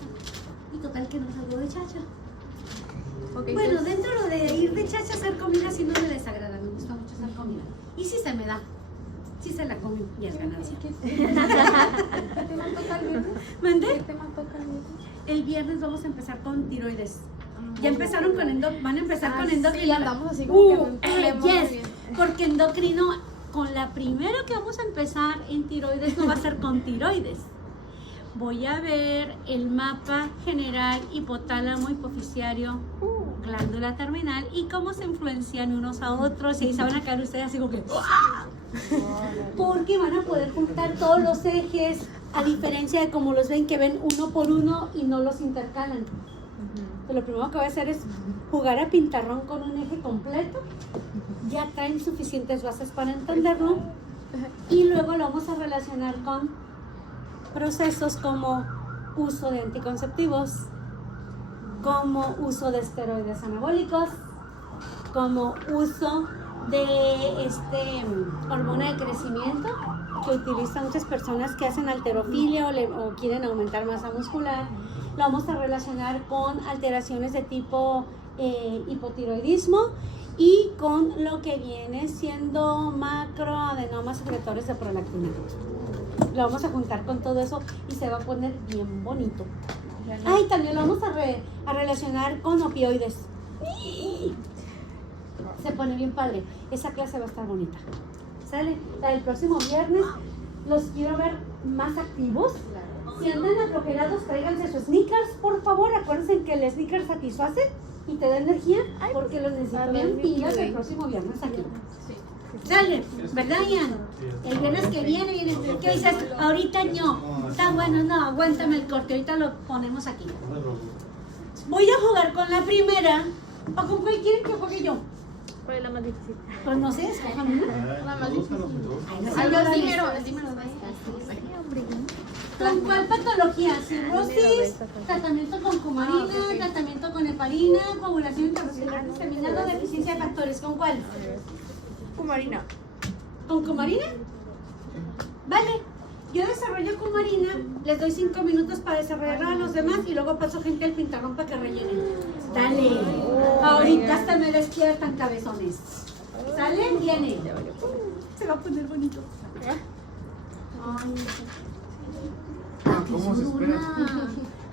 Y total que no salgo de chacha. Ok, Bueno, entonces- dentro de ir de chacha a hacer comida sí no me desagrada, me gusta mucho hacer comida. Y si se me da, si se la come, ya es ganancia. ¿Qué tema toca el viernes? ¿Mandé? ¿Qué tema toca el viernes? El viernes vamos a empezar con tiroides. Ya empezaron con van a empezar con Sí, endocrino. andamos así como que en un problema muy yes, bien. porque endocrino, con la primera que vamos a empezar en tiroides, no va a ser con tiroides. Voy a ver el mapa general hipotálamo, hipofisiario, glándula terminal y cómo se influencian unos a otros. Y ahí se van a caer ustedes así como que... ¡ah! Porque van a poder juntar todos los ejes, a diferencia de como los ven, que ven uno por uno y no los intercalan. Pues lo primero que voy a hacer es jugar a pintarrón con un eje completo. Ya traen suficientes bases para entenderlo. Y luego lo vamos a relacionar con procesos como uso de anticonceptivos, como uso de esteroides anabólicos, como uso de hormona de crecimiento que utilizan muchas personas que hacen halterofilia o quieren aumentar masa muscular. Lo vamos a relacionar con alteraciones de tipo hipotiroidismo y con lo que viene siendo macroadenomas secretores de prolactina. Lo vamos a juntar con todo eso y se va a poner bien bonito. Ay, también lo vamos a relacionar con opioides. Se pone bien padre. Esa clase va a estar bonita. ¿Sale? El próximo viernes los quiero ver más activos. Si andan aflojerados, tráiganse sus sneakers, por favor. Acuérdense que el sneaker satisface y te da energía, porque los necesito bien pilas el próximo viernes aquí. Sale, ¿verdad, Ian? El viernes que viene, ¿qué dices? Ahorita no. Está bueno, no, aguántame el corte, ahorita lo ponemos aquí. Voy a jugar con la primera. ¿O con cuál quieren que juegue yo? ¿Cuál es la más difícil? Pues no sé, escojan una. La más difícil. Ay, no sé, Ay, yo los sí. dímeros. ¿Con cuál patología? ¿Cirrosis? ¿Tratamiento con cumarina? ¿Tratamiento con heparina? ¿Coagulación intermuscular diseminada? ¿Deficiencia de factores? ¿Con cuál? Cumarina. ¿Con cumarina? Vale. Yo desarrollo cumarina, les doy 5 minutos para desarrollar a los demás y luego paso gente al pintarrón para que rellenen. Dale. Ahorita hasta me despiertan cabezones. ¿Sale? Viene. Se va a poner bonito. Ay, ¿Cómo se espera?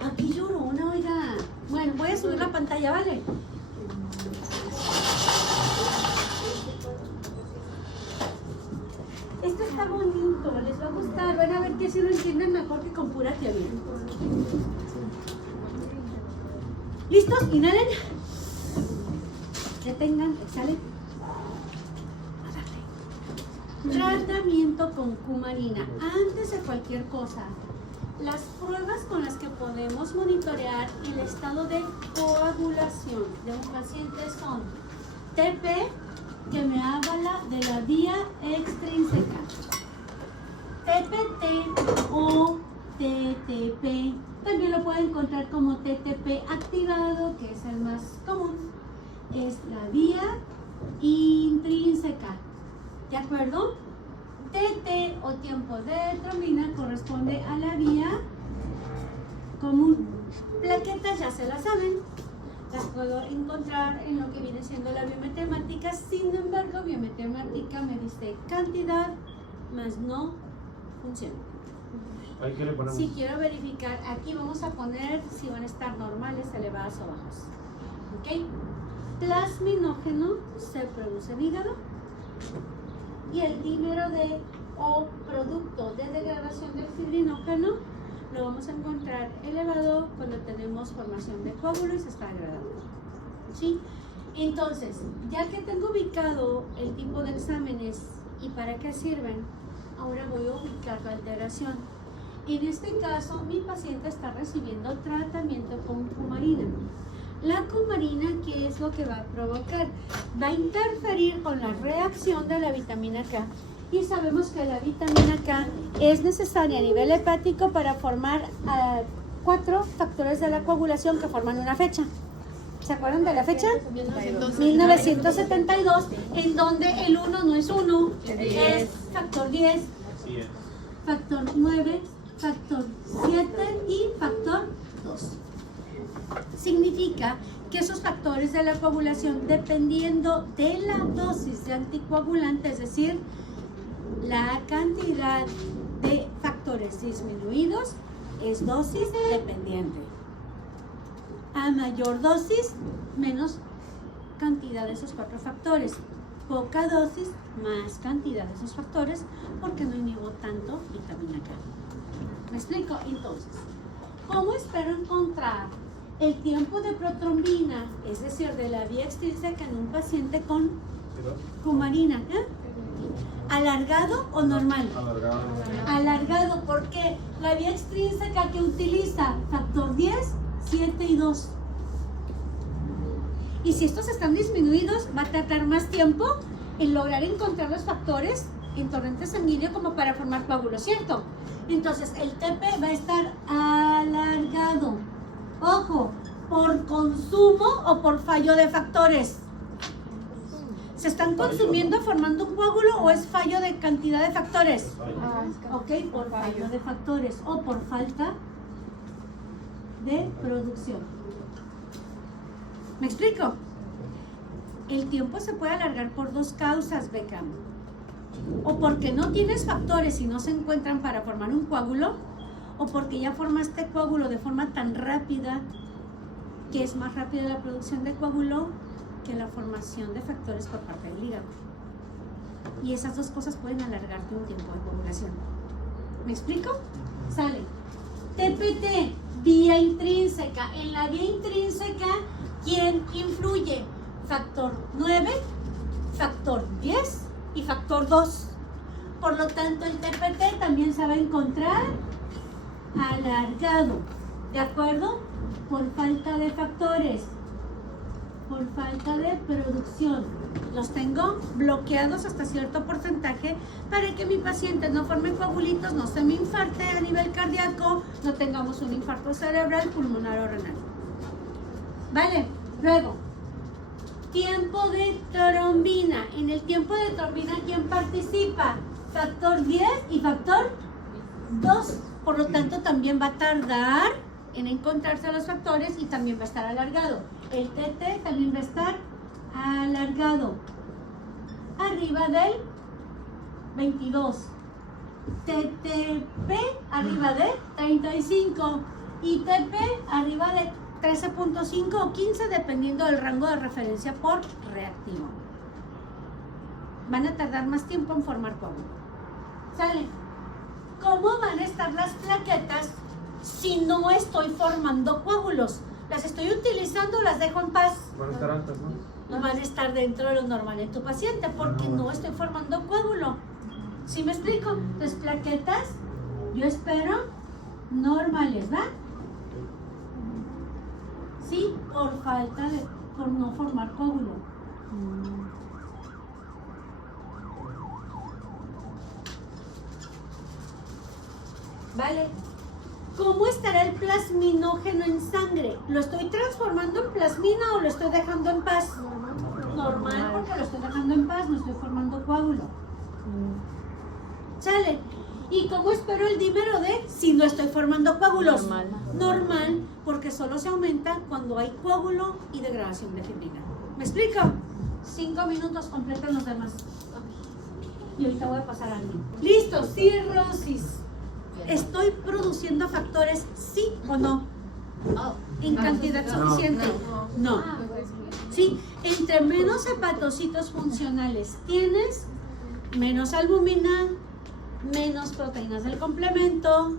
Aquí llorona, oiga. Bueno, voy a subir la pantalla, ¿vale? Esto está bonito, les va a gustar. Van a ver que si lo entienden mejor que con pura teoría. ¿Listos? Inhalen. Detengan, exhalen. A darle. Tratamiento con cumarina. Antes de cualquier cosa, las pruebas con las que podemos monitorear el estado de coagulación de un paciente son TP, que me habla de la vía extrínseca, TPT o TTP. También lo pueden encontrar como TTP activado, que es el más común. Es la vía intrínseca. ¿De acuerdo? TT o tiempo de trombina corresponde a la vía común. Plaquetas ya se las saben. Las puedo encontrar en lo que viene siendo la biometemática. Sin embargo, biometemática me dice cantidad más no función. ¿Ahí qué le ponemos? Si quiero verificar, aquí vamos a poner si van a estar normales, elevadas o bajas. ¿Ok? Plasminógeno se produce en hígado y el dímero de o producto de degradación del fibrinógeno lo vamos a encontrar elevado cuando tenemos formación de coágulo y se está degradando. ¿Sí? Entonces, ya que tengo ubicado el tipo de exámenes y para qué sirven, Ahora voy a ubicar la alteración. En este caso, mi paciente está recibiendo tratamiento con cumarina. La cumarina, ¿qué es lo que va a provocar? Va a interferir con la reacción de la vitamina K. Y sabemos que la vitamina K es necesaria a nivel hepático para formar 4 factores de la coagulación que forman una fecha. ¿Se acuerdan de la fecha? 1972, en donde el 1 no es 1, es factor 10, Así es. factor 9, factor 7 y factor 2. Significa que esos factores de la coagulación, dependiendo de la dosis de anticoagulante, es decir, la cantidad de factores disminuidos, es dosis dependiente. A mayor dosis, menos cantidad de esos 4 factores. Poca dosis, más cantidad de esos factores, porque no inhibo tanto vitamina K. ¿Me explico? Entonces, ¿cómo espero encontrar el tiempo de protrombina, es decir, de la vía extrínseca en un paciente con cumarina? ¿Alargado o normal? Alargado. Alargado, porque la vía extrínseca que utiliza factor 10, 7 y 2. Y si estos están disminuidos, va a tardar más tiempo en lograr encontrar los factores en torrente sanguíneo como para formar coágulos, ¿cierto? Entonces el TP va a estar alargado. Ojo, ¿por consumo o por fallo de factores? ¿Se están consumiendo formando un coágulo o es fallo de cantidad de factores? Ok, por fallo de factores o por falta de producción. ¿Me explico? El tiempo se puede alargar por 2 causas, Beckham. O porque no tienes factores y no se encuentran para formar un coágulo, o porque ya formaste coágulo de forma tan rápida que es más rápida la producción de coágulo que la formación de factores por parte del hígado. Y esas 2 cosas pueden alargarte un tiempo de coagulación. ¿Me explico? Sale. TPT, vía intrínseca. En la vía intrínseca, ¿quién influye? Factor 9, factor 10 y factor 2. Por lo tanto, el TPT también se va a encontrar alargado, ¿de acuerdo? Por falta de factores, por falta de producción. Los tengo bloqueados hasta cierto porcentaje para que mi paciente no forme coagulitos, no se me infarte a nivel cardíaco, no tengamos un infarto cerebral, pulmonar o renal. ¿Vale? Luego, tiempo de trombina. En el tiempo de trombina, ¿quién participa? Factor 10 y factor 2. Por lo tanto, también va a tardar en encontrarse los factores y también va a estar alargado. El TT también va a estar alargado. Arriba del 22. TTP arriba de 35. Y TP arriba de 13.5 o 15, dependiendo del rango de referencia por reactivo. Van a tardar más tiempo en formar coágulo. ¿Sale? ¿Cómo van a estar las plaquetas si no estoy formando coágulos? ¿Las estoy utilizando o las dejo en paz? Van a estar altas, ¿no? No van a estar dentro de lo normal en tu paciente porque no estoy formando coágulo. ¿Sí me explico? Las plaquetas, yo espero normales, ¿va? Sí, por no formar coágulo. ¿Vale? ¿Cómo estará el plasminógeno en sangre? ¿Lo estoy transformando en plasmina o lo estoy dejando en paz? Normal, porque lo estoy dejando en paz, no estoy formando coágulo. ¿Sale? ¿Y cómo espero el dímero D si no estoy formando coágulos? Normal, porque solo se aumenta cuando hay coágulo y degradación de fibrina. ¿Me explico? 5 minutos, completan los demás. Y ahorita voy a pasar a alguien. Listo, cirrosis. ¿Estoy produciendo factores sí o no? ¿En cantidad suficiente? No. Sí, entre menos hepatocitos funcionales tienes, menos albúmina, menos proteínas del complemento,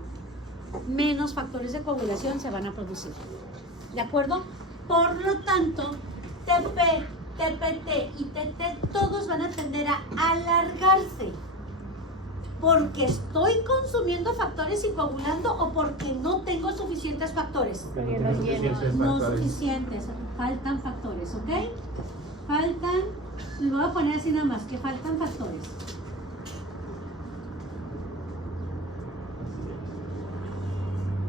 menos factores de coagulación se van a producir. ¿De acuerdo? Por lo tanto, TP, TPT y TT todos van a tender a alargarse. ¿Porque estoy consumiendo factores y coagulando o porque no tengo suficientes factores? Porque no tiene suficientes No factores. suficientes, faltan factores, ¿ok? Faltan, les voy a poner así nada más, que faltan factores.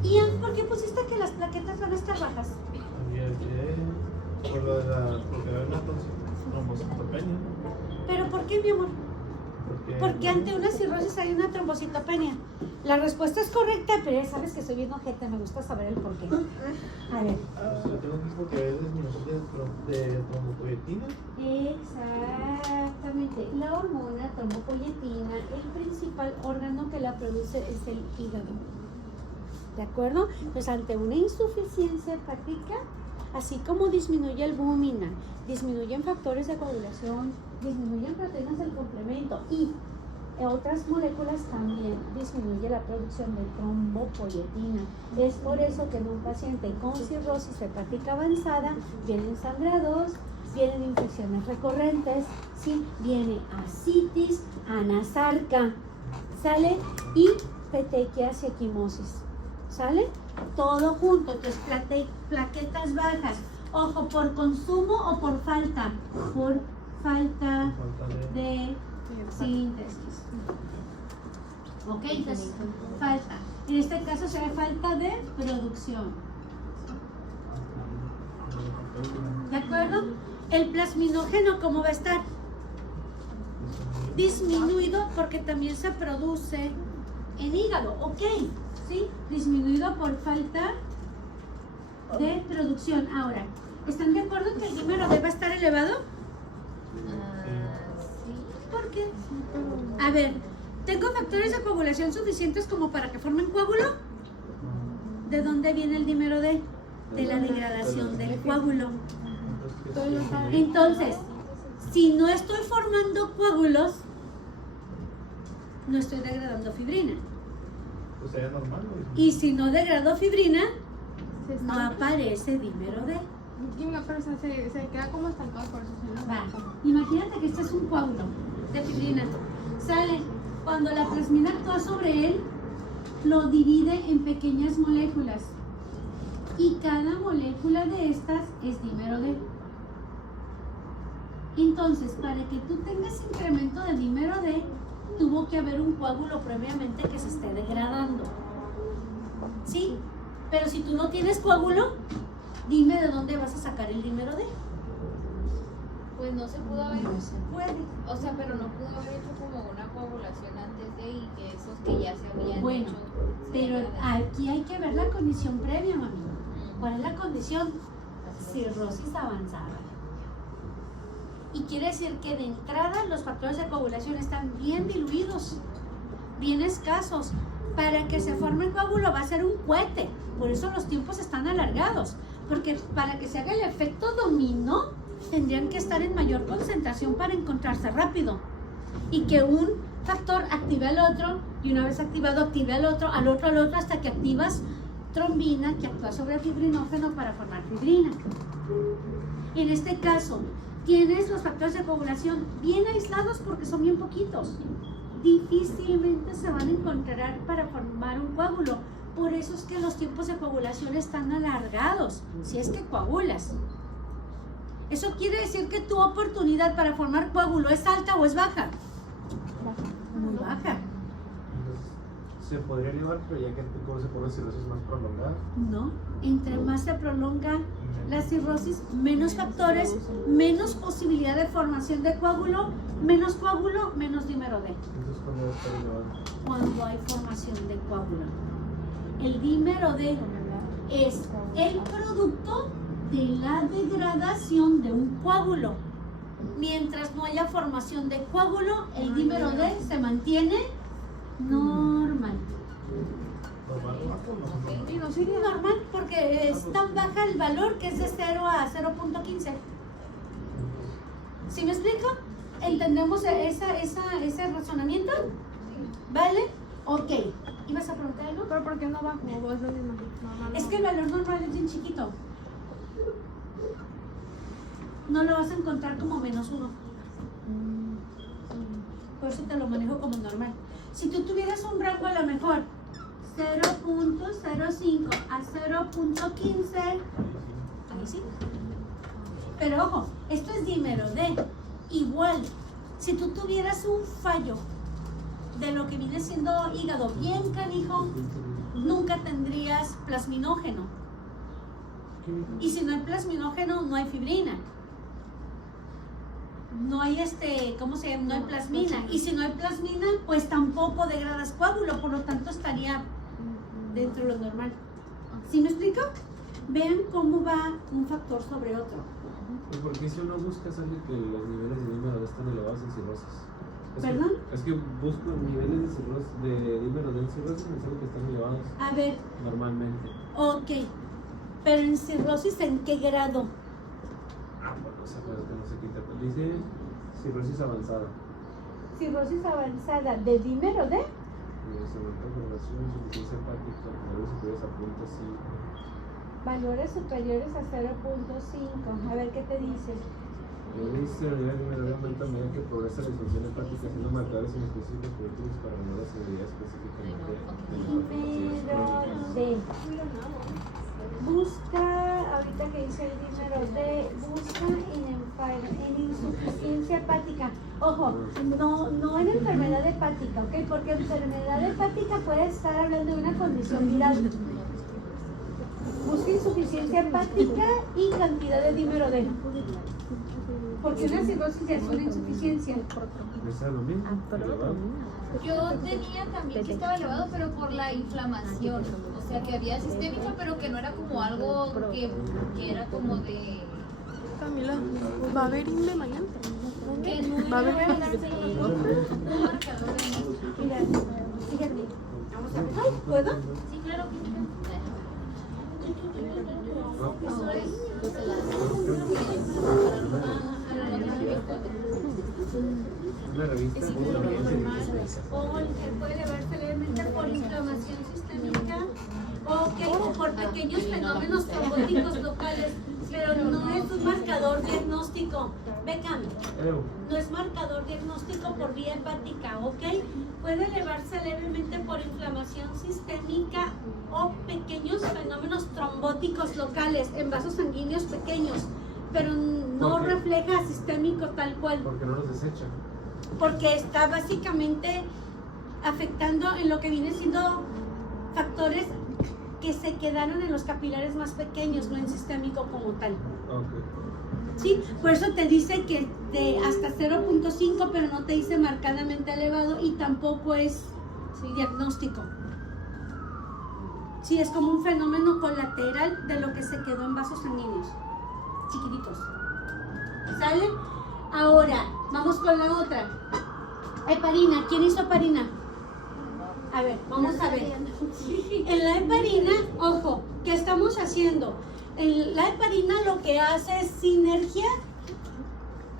Ian, ¿por qué pusiste que las plaquetas van a estar bajas? Por lo de porque hay una trombocitopenia. ¿Pero por qué, mi amor? Porque ante una cirrosis hay una trombocitopenia. La respuesta es correcta, pero ya sabes que soy bien ojete, me gusta saber el por qué. A ver. Yo tengo un tipo que es disminución de trombopoietina. Exactamente. La hormona trombopoietina, el principal órgano que la produce es el hígado. ¿De acuerdo? Pues ante una insuficiencia hepática, así como disminuye el albúmina, disminuyen factores de coagulación, disminuyen proteínas del complemento y otras moléculas, también disminuye la producción de trombopoietina. Es por eso que en un paciente con cirrosis hepática avanzada vienen sangrados, vienen infecciones recurrentes, ¿sí? Viene ascitis, anasarca, ¿sale? Y petequias y equimosis, ¿sale? Todo junto. Entonces plaquetas bajas, ojo, por consumo o por falta. Por falta de síntesis. Ok, entonces falta. En este caso será falta de producción. ¿De acuerdo? El plasminógeno, ¿cómo va a estar? Disminuido porque también se produce en hígado. Ok, ¿sí? Disminuido por falta de producción. Ahora, ¿están de acuerdo que el dímero D va a estar elevado? ¿Por qué? A ver, ¿tengo factores de coagulación suficientes como para que formen coágulo? ¿De dónde viene el dímero D? De la degradación del coágulo. Entonces, si no estoy formando coágulos, no estoy degradando fibrina. Pues sería normal, ¿no? Y si no degrado fibrina, no aparece dímero D. Pero se queda como estancado por eso. Va. Imagínate que este es un coágulo de fibrina. Sale. Cuando la plasmina actúa sobre él, lo divide en pequeñas moléculas. Y cada molécula de estas es dímero D. Entonces, para que tú tengas incremento de dímero D, tuvo que haber un coágulo previamente que se esté degradando. ¿Sí? Pero si tú no tienes coágulo, dime de dónde vas a sacar el dímero D. Pues no se pudo haber, No se puede. o sea, pero no pudo haber hecho como una coagulación antes de y que esos que ya se habían Bueno, hecho. pero aquí hay que ver la condición previa, mami. ¿Cuál es la condición? Cirrosis avanzada. Y quiere decir que de entrada los factores de coagulación están bien diluidos, bien escasos. Para que se forme el coágulo va a ser un cohete. Por eso los tiempos están alargados. Porque para que se haga el efecto dominó, tendrían que estar en mayor concentración para encontrarse rápido. Y que un factor active al otro, y una vez activado active al otro, hasta que activas trombina que actúa sobre el fibrinógeno para formar fibrina. En este caso, tienes los factores de coagulación bien aislados porque son bien poquitos. Difícilmente se van a encontrar para formar un coágulo. Por eso es que los tiempos de coagulación están alargados, si es que coagulas. Eso quiere decir que tu oportunidad para formar coágulo es alta o es baja. Muy baja. Entonces, se podría elevar, pero ya que se pone cirrosis más prolongada. No, entre más se prolonga la cirrosis, menos factores, menos posibilidad de formación de coágulo, menos dímero D. Entonces, ¿cuándo va a estar elevado? Cuando hay formación de coágulo. El dímero D es el producto de la degradación de un coágulo. Mientras no haya formación de coágulo, el dímero D se mantiene normal. Y no sería Normal porque es tan baja el valor que es de 0 a 0.15. ¿Sí me explico? ¿Entendemos ese razonamiento? ¿Vale? Ok. ¿Ibas a preguntar algo? Pero ¿por qué no bajo? ¿O es lo mismo? Es que el valor normal es bien chiquito. No lo vas a encontrar como -1. Por eso te lo manejo como normal. Si tú tuvieras un rango a lo mejor 0.05 a 0.15, ahí sí. Pero ojo, esto es dímero D. Igual, si tú tuvieras un fallo de lo que viene siendo hígado bien canijo, nunca tendrías plasminógeno. Y si no hay plasminógeno, no hay fibrina. No hay ¿cómo se llama? No hay plasmina. Y si no hay plasmina, pues tampoco degradas coágulo, por lo tanto estaría dentro de lo normal. ¿Sí me explico? Vean cómo va un factor sobre otro. ¿Por qué si uno busca sale que los niveles de dímero D están elevados en cirrosis? ¿Perdón? Es que busco niveles de cirrosis, de dímero D en cirrosis y me sale que están elevados A ver, normalmente. ok. Pero en cirrosis, ¿en qué grado? Bueno, esa cosa que no se quita. Dice cirrosis avanzada. Cirrosis avanzada de dímero D. Se aumenta con relación a insuficiencia hepática, valores superiores a punto 5. Valores superiores a 0.5. A ver qué te dice. Dice el nivel de dímero D aumenta a medida que progresa la disfunción hepática, siendo marcadores inespecíficos pero útiles para mejorar la seguridad específica en la Dímero D. Busca, ahorita que dice el dímero D, busca en insuficiencia hepática. Ojo, no en enfermedad hepática, ¿ok? Porque enfermedad hepática puede estar hablando de una condición viral. Busca insuficiencia hepática y cantidad de dímero D. Porque una cirrosis ya es una insuficiencia. ¿Es lo mismo? Elevado. Yo tenía también que estaba elevado, pero por la inflamación. O sea, que había sistémica, pero que no era como algo que era como de... Camila, ¿va a haber INVE mañana? Que no Va a haber era un marcador de... Mira, fíjate. Vamos a ver. Ay, ¿puedo? Sí, claro que sí. No. Una revista. O puede elevarse levemente por inflamación sistémica o por pequeños fenómenos trombóticos locales, pero no es un marcador diagnóstico. Beckham, no es marcador diagnóstico por vía hepática, ¿ok? Puede elevarse levemente por inflamación sistémica o pequeños fenómenos trombóticos locales en vasos sanguíneos pequeños, pero no ¿Por qué? refleja sistémico tal cual. Porque no los desecha. Porque está básicamente afectando en lo que viene siendo factores que se quedaron en los capilares más pequeños, no en sistémico como tal. Ok. Sí, por eso te dice que de hasta 0.5, pero no te dice marcadamente elevado y tampoco es diagnóstico. Sí, es como un fenómeno colateral de lo que se quedó en vasos sanguíneos, chiquititos. ¿Sale? Ahora, vamos con la otra. Heparina, ¿quién hizo heparina? A ver, vamos a ver. En la heparina, ojo, ¿qué estamos haciendo? En la heparina lo que hace es sinergia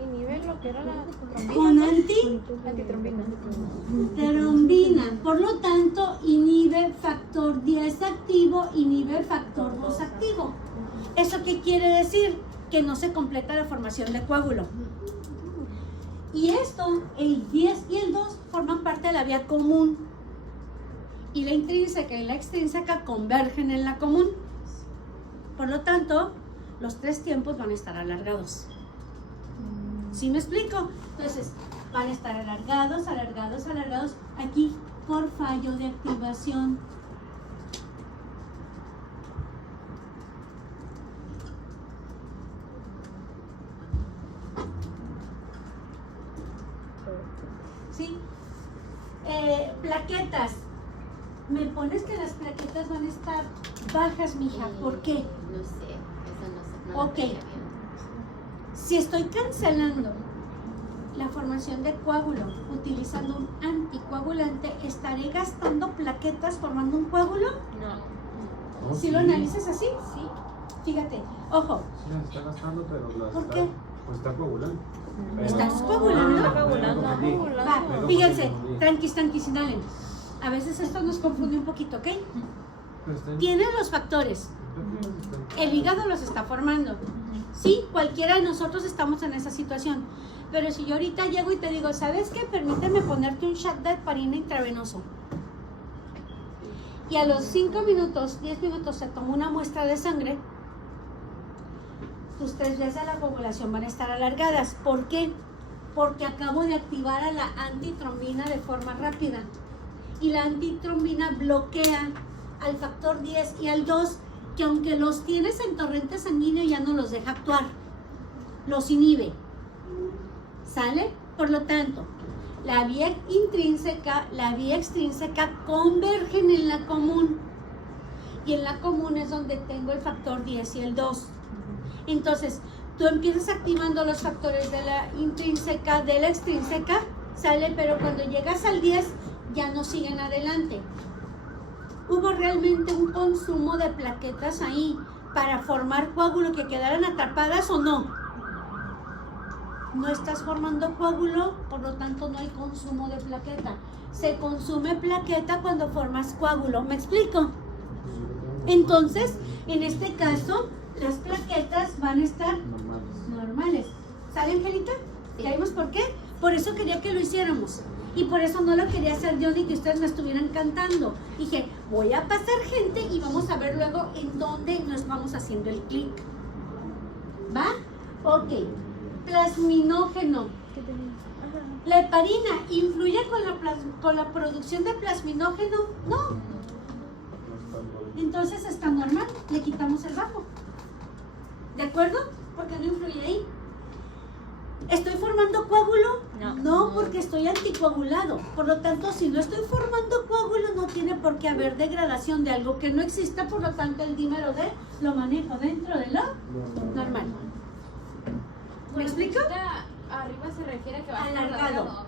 Inhibe lo que era la trombina. con Antitrombina. antitrombina. Por lo tanto, inhibe factor 10 activo, inhibe factor 2 activo. ¿Eso qué quiere decir? Que no se completa la formación de coágulo. Y esto, el 10 y el 2 forman parte de la vía común. Y la intrínseca y la extrínseca convergen en la común. Por lo tanto, los 3 tiempos van a estar alargados. ¿Sí me explico? Entonces, van a estar alargados, alargados, alargados, aquí por fallo de activación. ¿Sí? Plaquetas. Me pones que las plaquetas van a estar bajas, mija. ¿Por qué? No sé, eso no sé. No Ok. lo tenía bien. Si estoy cancelando la formación de coágulo utilizando un anticoagulante, ¿estaré gastando plaquetas formando un coágulo? No. Si lo analizas así, Sí. fíjate, ojo, Sí, las está gastando, pero las ¿por está, qué? pues está coagulando. ¿Estás coagulando? Está coagulando. Va, fíjense, tranquis, inhalen. A veces esto nos confunde un poquito, ¿ok? Tiene los factores, el hígado los está formando, Sí, cualquiera de nosotros estamos en esa situación. Pero si yo ahorita llego y te digo, ¿sabes qué? Permíteme ponerte un shot de heparina intravenoso. Y a los 5 minutos, 10 minutos se tomó una muestra de sangre, tus 3 días de la coagulación van a estar alargadas. ¿Por qué? Porque acabo de activar a la antitrombina de forma rápida. Y la antitrombina bloquea al factor 10 y al 2, que aunque los tienes en torrente sanguíneo ya no los deja actuar, los inhibe. ¿Sale? Por lo tanto, la vía intrínseca, la vía extrínseca convergen en la común. Y en la común es donde tengo el factor 10 y el 2. Entonces, tú empiezas activando los factores de la intrínseca, de la extrínseca, ¿sale? Pero cuando llegas al 10, ya no siguen adelante. Hubo realmente un consumo de plaquetas ahí para formar coágulo que quedaran atrapadas o no. No estás formando coágulo, por lo tanto no hay consumo de plaqueta. Se consume plaqueta cuando formas coágulo. ¿Me explico? Entonces, en este caso, las plaquetas van a estar normales. ¿Sale, Angelita? ¿Ya vimos por qué? Por eso quería que lo hiciéramos. Y por eso no lo quería hacer yo ni que ustedes me estuvieran cantando. Dije, voy a pasar gente y vamos a ver luego en dónde nos vamos haciendo el clic. ¿Va? Ok. Plasminógeno. ¿La heparina influye con la producción de plasminógeno? No. Entonces está normal, le quitamos el bajo. ¿De acuerdo? Porque no influye ahí. ¿Estoy formando coágulo? No, porque estoy anticoagulado. Por lo tanto, si no estoy formando coágulo, no tiene por qué haber degradación de algo que no exista. Por lo tanto, el dímero D lo manejo dentro de lo normal. ¿Me explico? Arriba se refiere a que va a estar Alargado.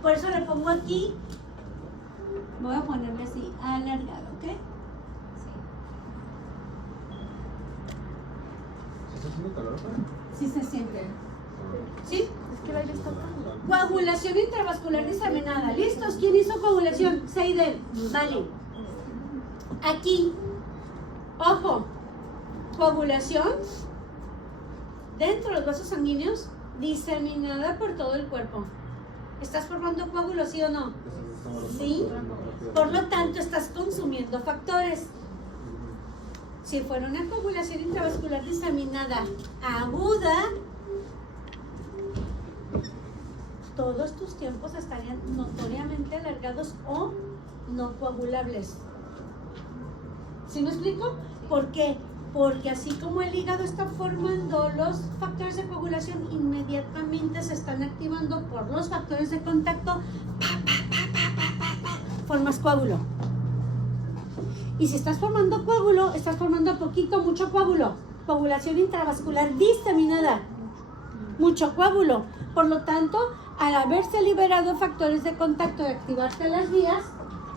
Por eso le pongo aquí, voy a ponerle así, alargado, ¿ok? ¿Está haciendo calor? Sí se siente. ¿Sí? Es que el aire está tan... Coagulación intravascular diseminada. ¿Listos? ¿Quién hizo coagulación? Seidel. Vale. Aquí. Ojo. Coagulación dentro de los vasos sanguíneos diseminada por todo el cuerpo. ¿Estás formando coágulos, sí o no? Sí. Por lo tanto, estás consumiendo factores. Si fuera una coagulación intravascular diseminada aguda, todos tus tiempos estarían notoriamente alargados o no coagulables. ¿Sí me explico? ¿Por qué? Porque así como el hígado está formando los factores de coagulación, inmediatamente se están activando por los factores de contacto, formas coágulo. Y si estás formando coágulo, estás formando poquito, mucho coágulo. Coagulación intravascular diseminada, mucho coágulo. Por lo tanto, al haberse liberado factores de contacto y activarse las vías,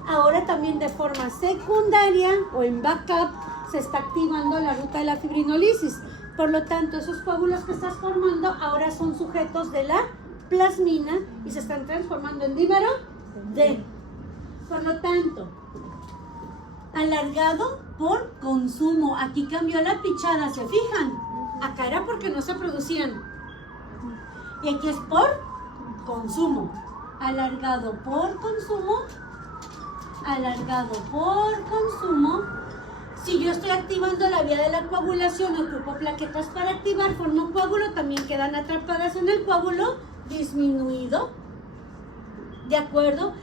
ahora también de forma secundaria o en backup se está activando la ruta de la fibrinolisis. Por lo tanto, esos coágulos que estás formando ahora son sujetos de la plasmina y se están transformando en dímero D. Por lo tanto, alargado por consumo. Aquí cambió la pichada, ¿se fijan? Acá era porque no se producían. Y aquí es por consumo. Alargado por consumo. Alargado por consumo. Si yo estoy activando la vía de la coagulación, ocupo plaquetas para activar, formo coágulo, también quedan atrapadas en el coágulo, disminuido. ¿De acuerdo?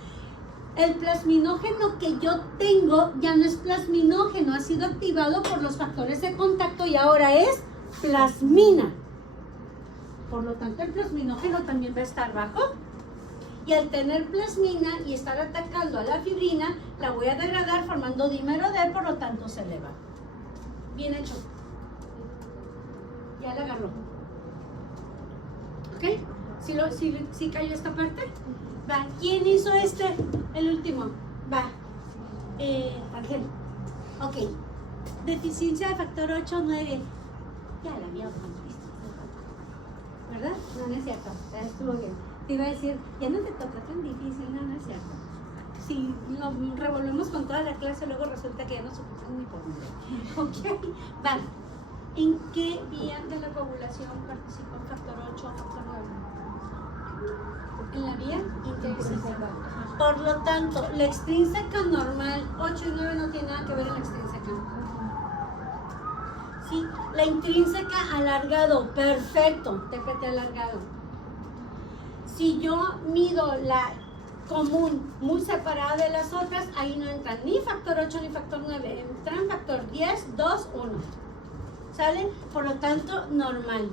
El plasminógeno que yo tengo ya no es plasminógeno, ha sido activado por los factores de contacto y ahora es plasmina. Por lo tanto, el plasminógeno también va a estar bajo. Y al tener plasmina y estar atacando a la fibrina, la voy a degradar formando dímero D, por lo tanto se eleva. Bien hecho. Ya la agarró. ¿Ok? ¿Sí cayó esta parte? Va. ¿Quién hizo este? El último. Va. Ángel. Ok. Deficiencia de factor 8 o 9. Ya la habíamos visto. ¿Verdad? No es cierto. Estuvo bien. Te iba a decir, ya no te toca tan difícil, no es cierto. Si lo revolvemos con toda la clase, luego resulta que ya no supimos ni por dónde. Ok, vale. ¿En qué vía de la coagulación participa el factor 8 o factor 9? En la vía intrínseca. Por lo tanto, la extrínseca normal, 8 y 9 no tiene nada que ver en la extrínseca. Sí, la intrínseca alargado, perfecto, TPT alargado. Si yo mido la común muy separada de las otras, ahí no entran ni factor 8 ni factor 9, entran factor 10, 2, 1. ¿Sale? Por lo tanto, normal.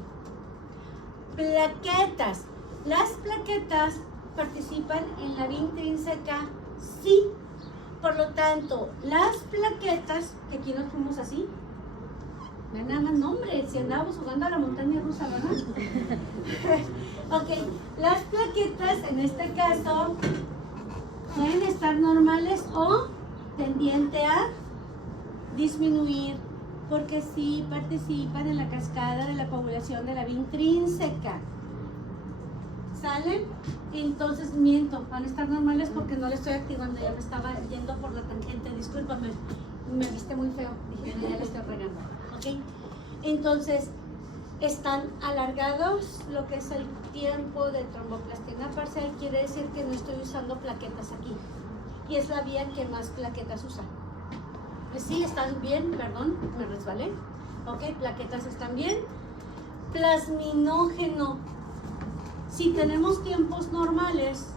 Plaquetas. Las plaquetas participan en la vía intrínseca, sí. Por lo tanto, las plaquetas, que aquí nos fuimos así, vean nada más, no hombre, si andábamos jugando a la montaña rusa, ¿verdad? Ok, las plaquetas en este caso pueden estar normales o tendiente a disminuir, porque sí participan en la cascada de la coagulación de la vía intrínseca. ¿Salen? Entonces miento, van a estar normales porque no le estoy activando, ya me estaba yendo por la tangente, discúlpame, me viste muy feo, dije, no, ya le estoy regando, ¿ok? Entonces, están alargados, lo que es el tiempo de tromboplastina parcial, quiere decir que no estoy usando plaquetas aquí, y es la vía que más plaquetas usa. Sí, están bien, perdón, me resbalé, ok, plaquetas están bien. Plasminógeno. Si tenemos tiempos normales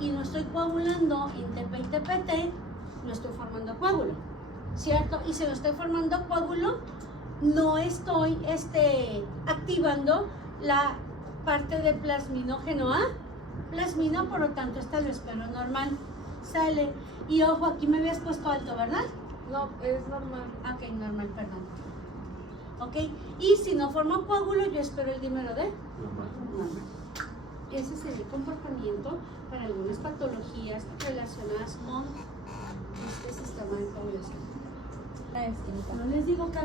y no estoy coagulando en TP y TPT, no estoy formando coágulo, ¿cierto? Y si no estoy formando coágulo, no estoy activando la parte de plasminógeno A. Plasmino, por lo tanto, esta lo espero normal. Sale. Y ojo, aquí me habías puesto alto, ¿verdad? No, es normal. Ok, normal, perdón. Ok, y si no formo coágulo, yo espero el dímero de normal. Ese es el comportamiento para algunas patologías relacionadas con este sistema de coagulación. No les digo que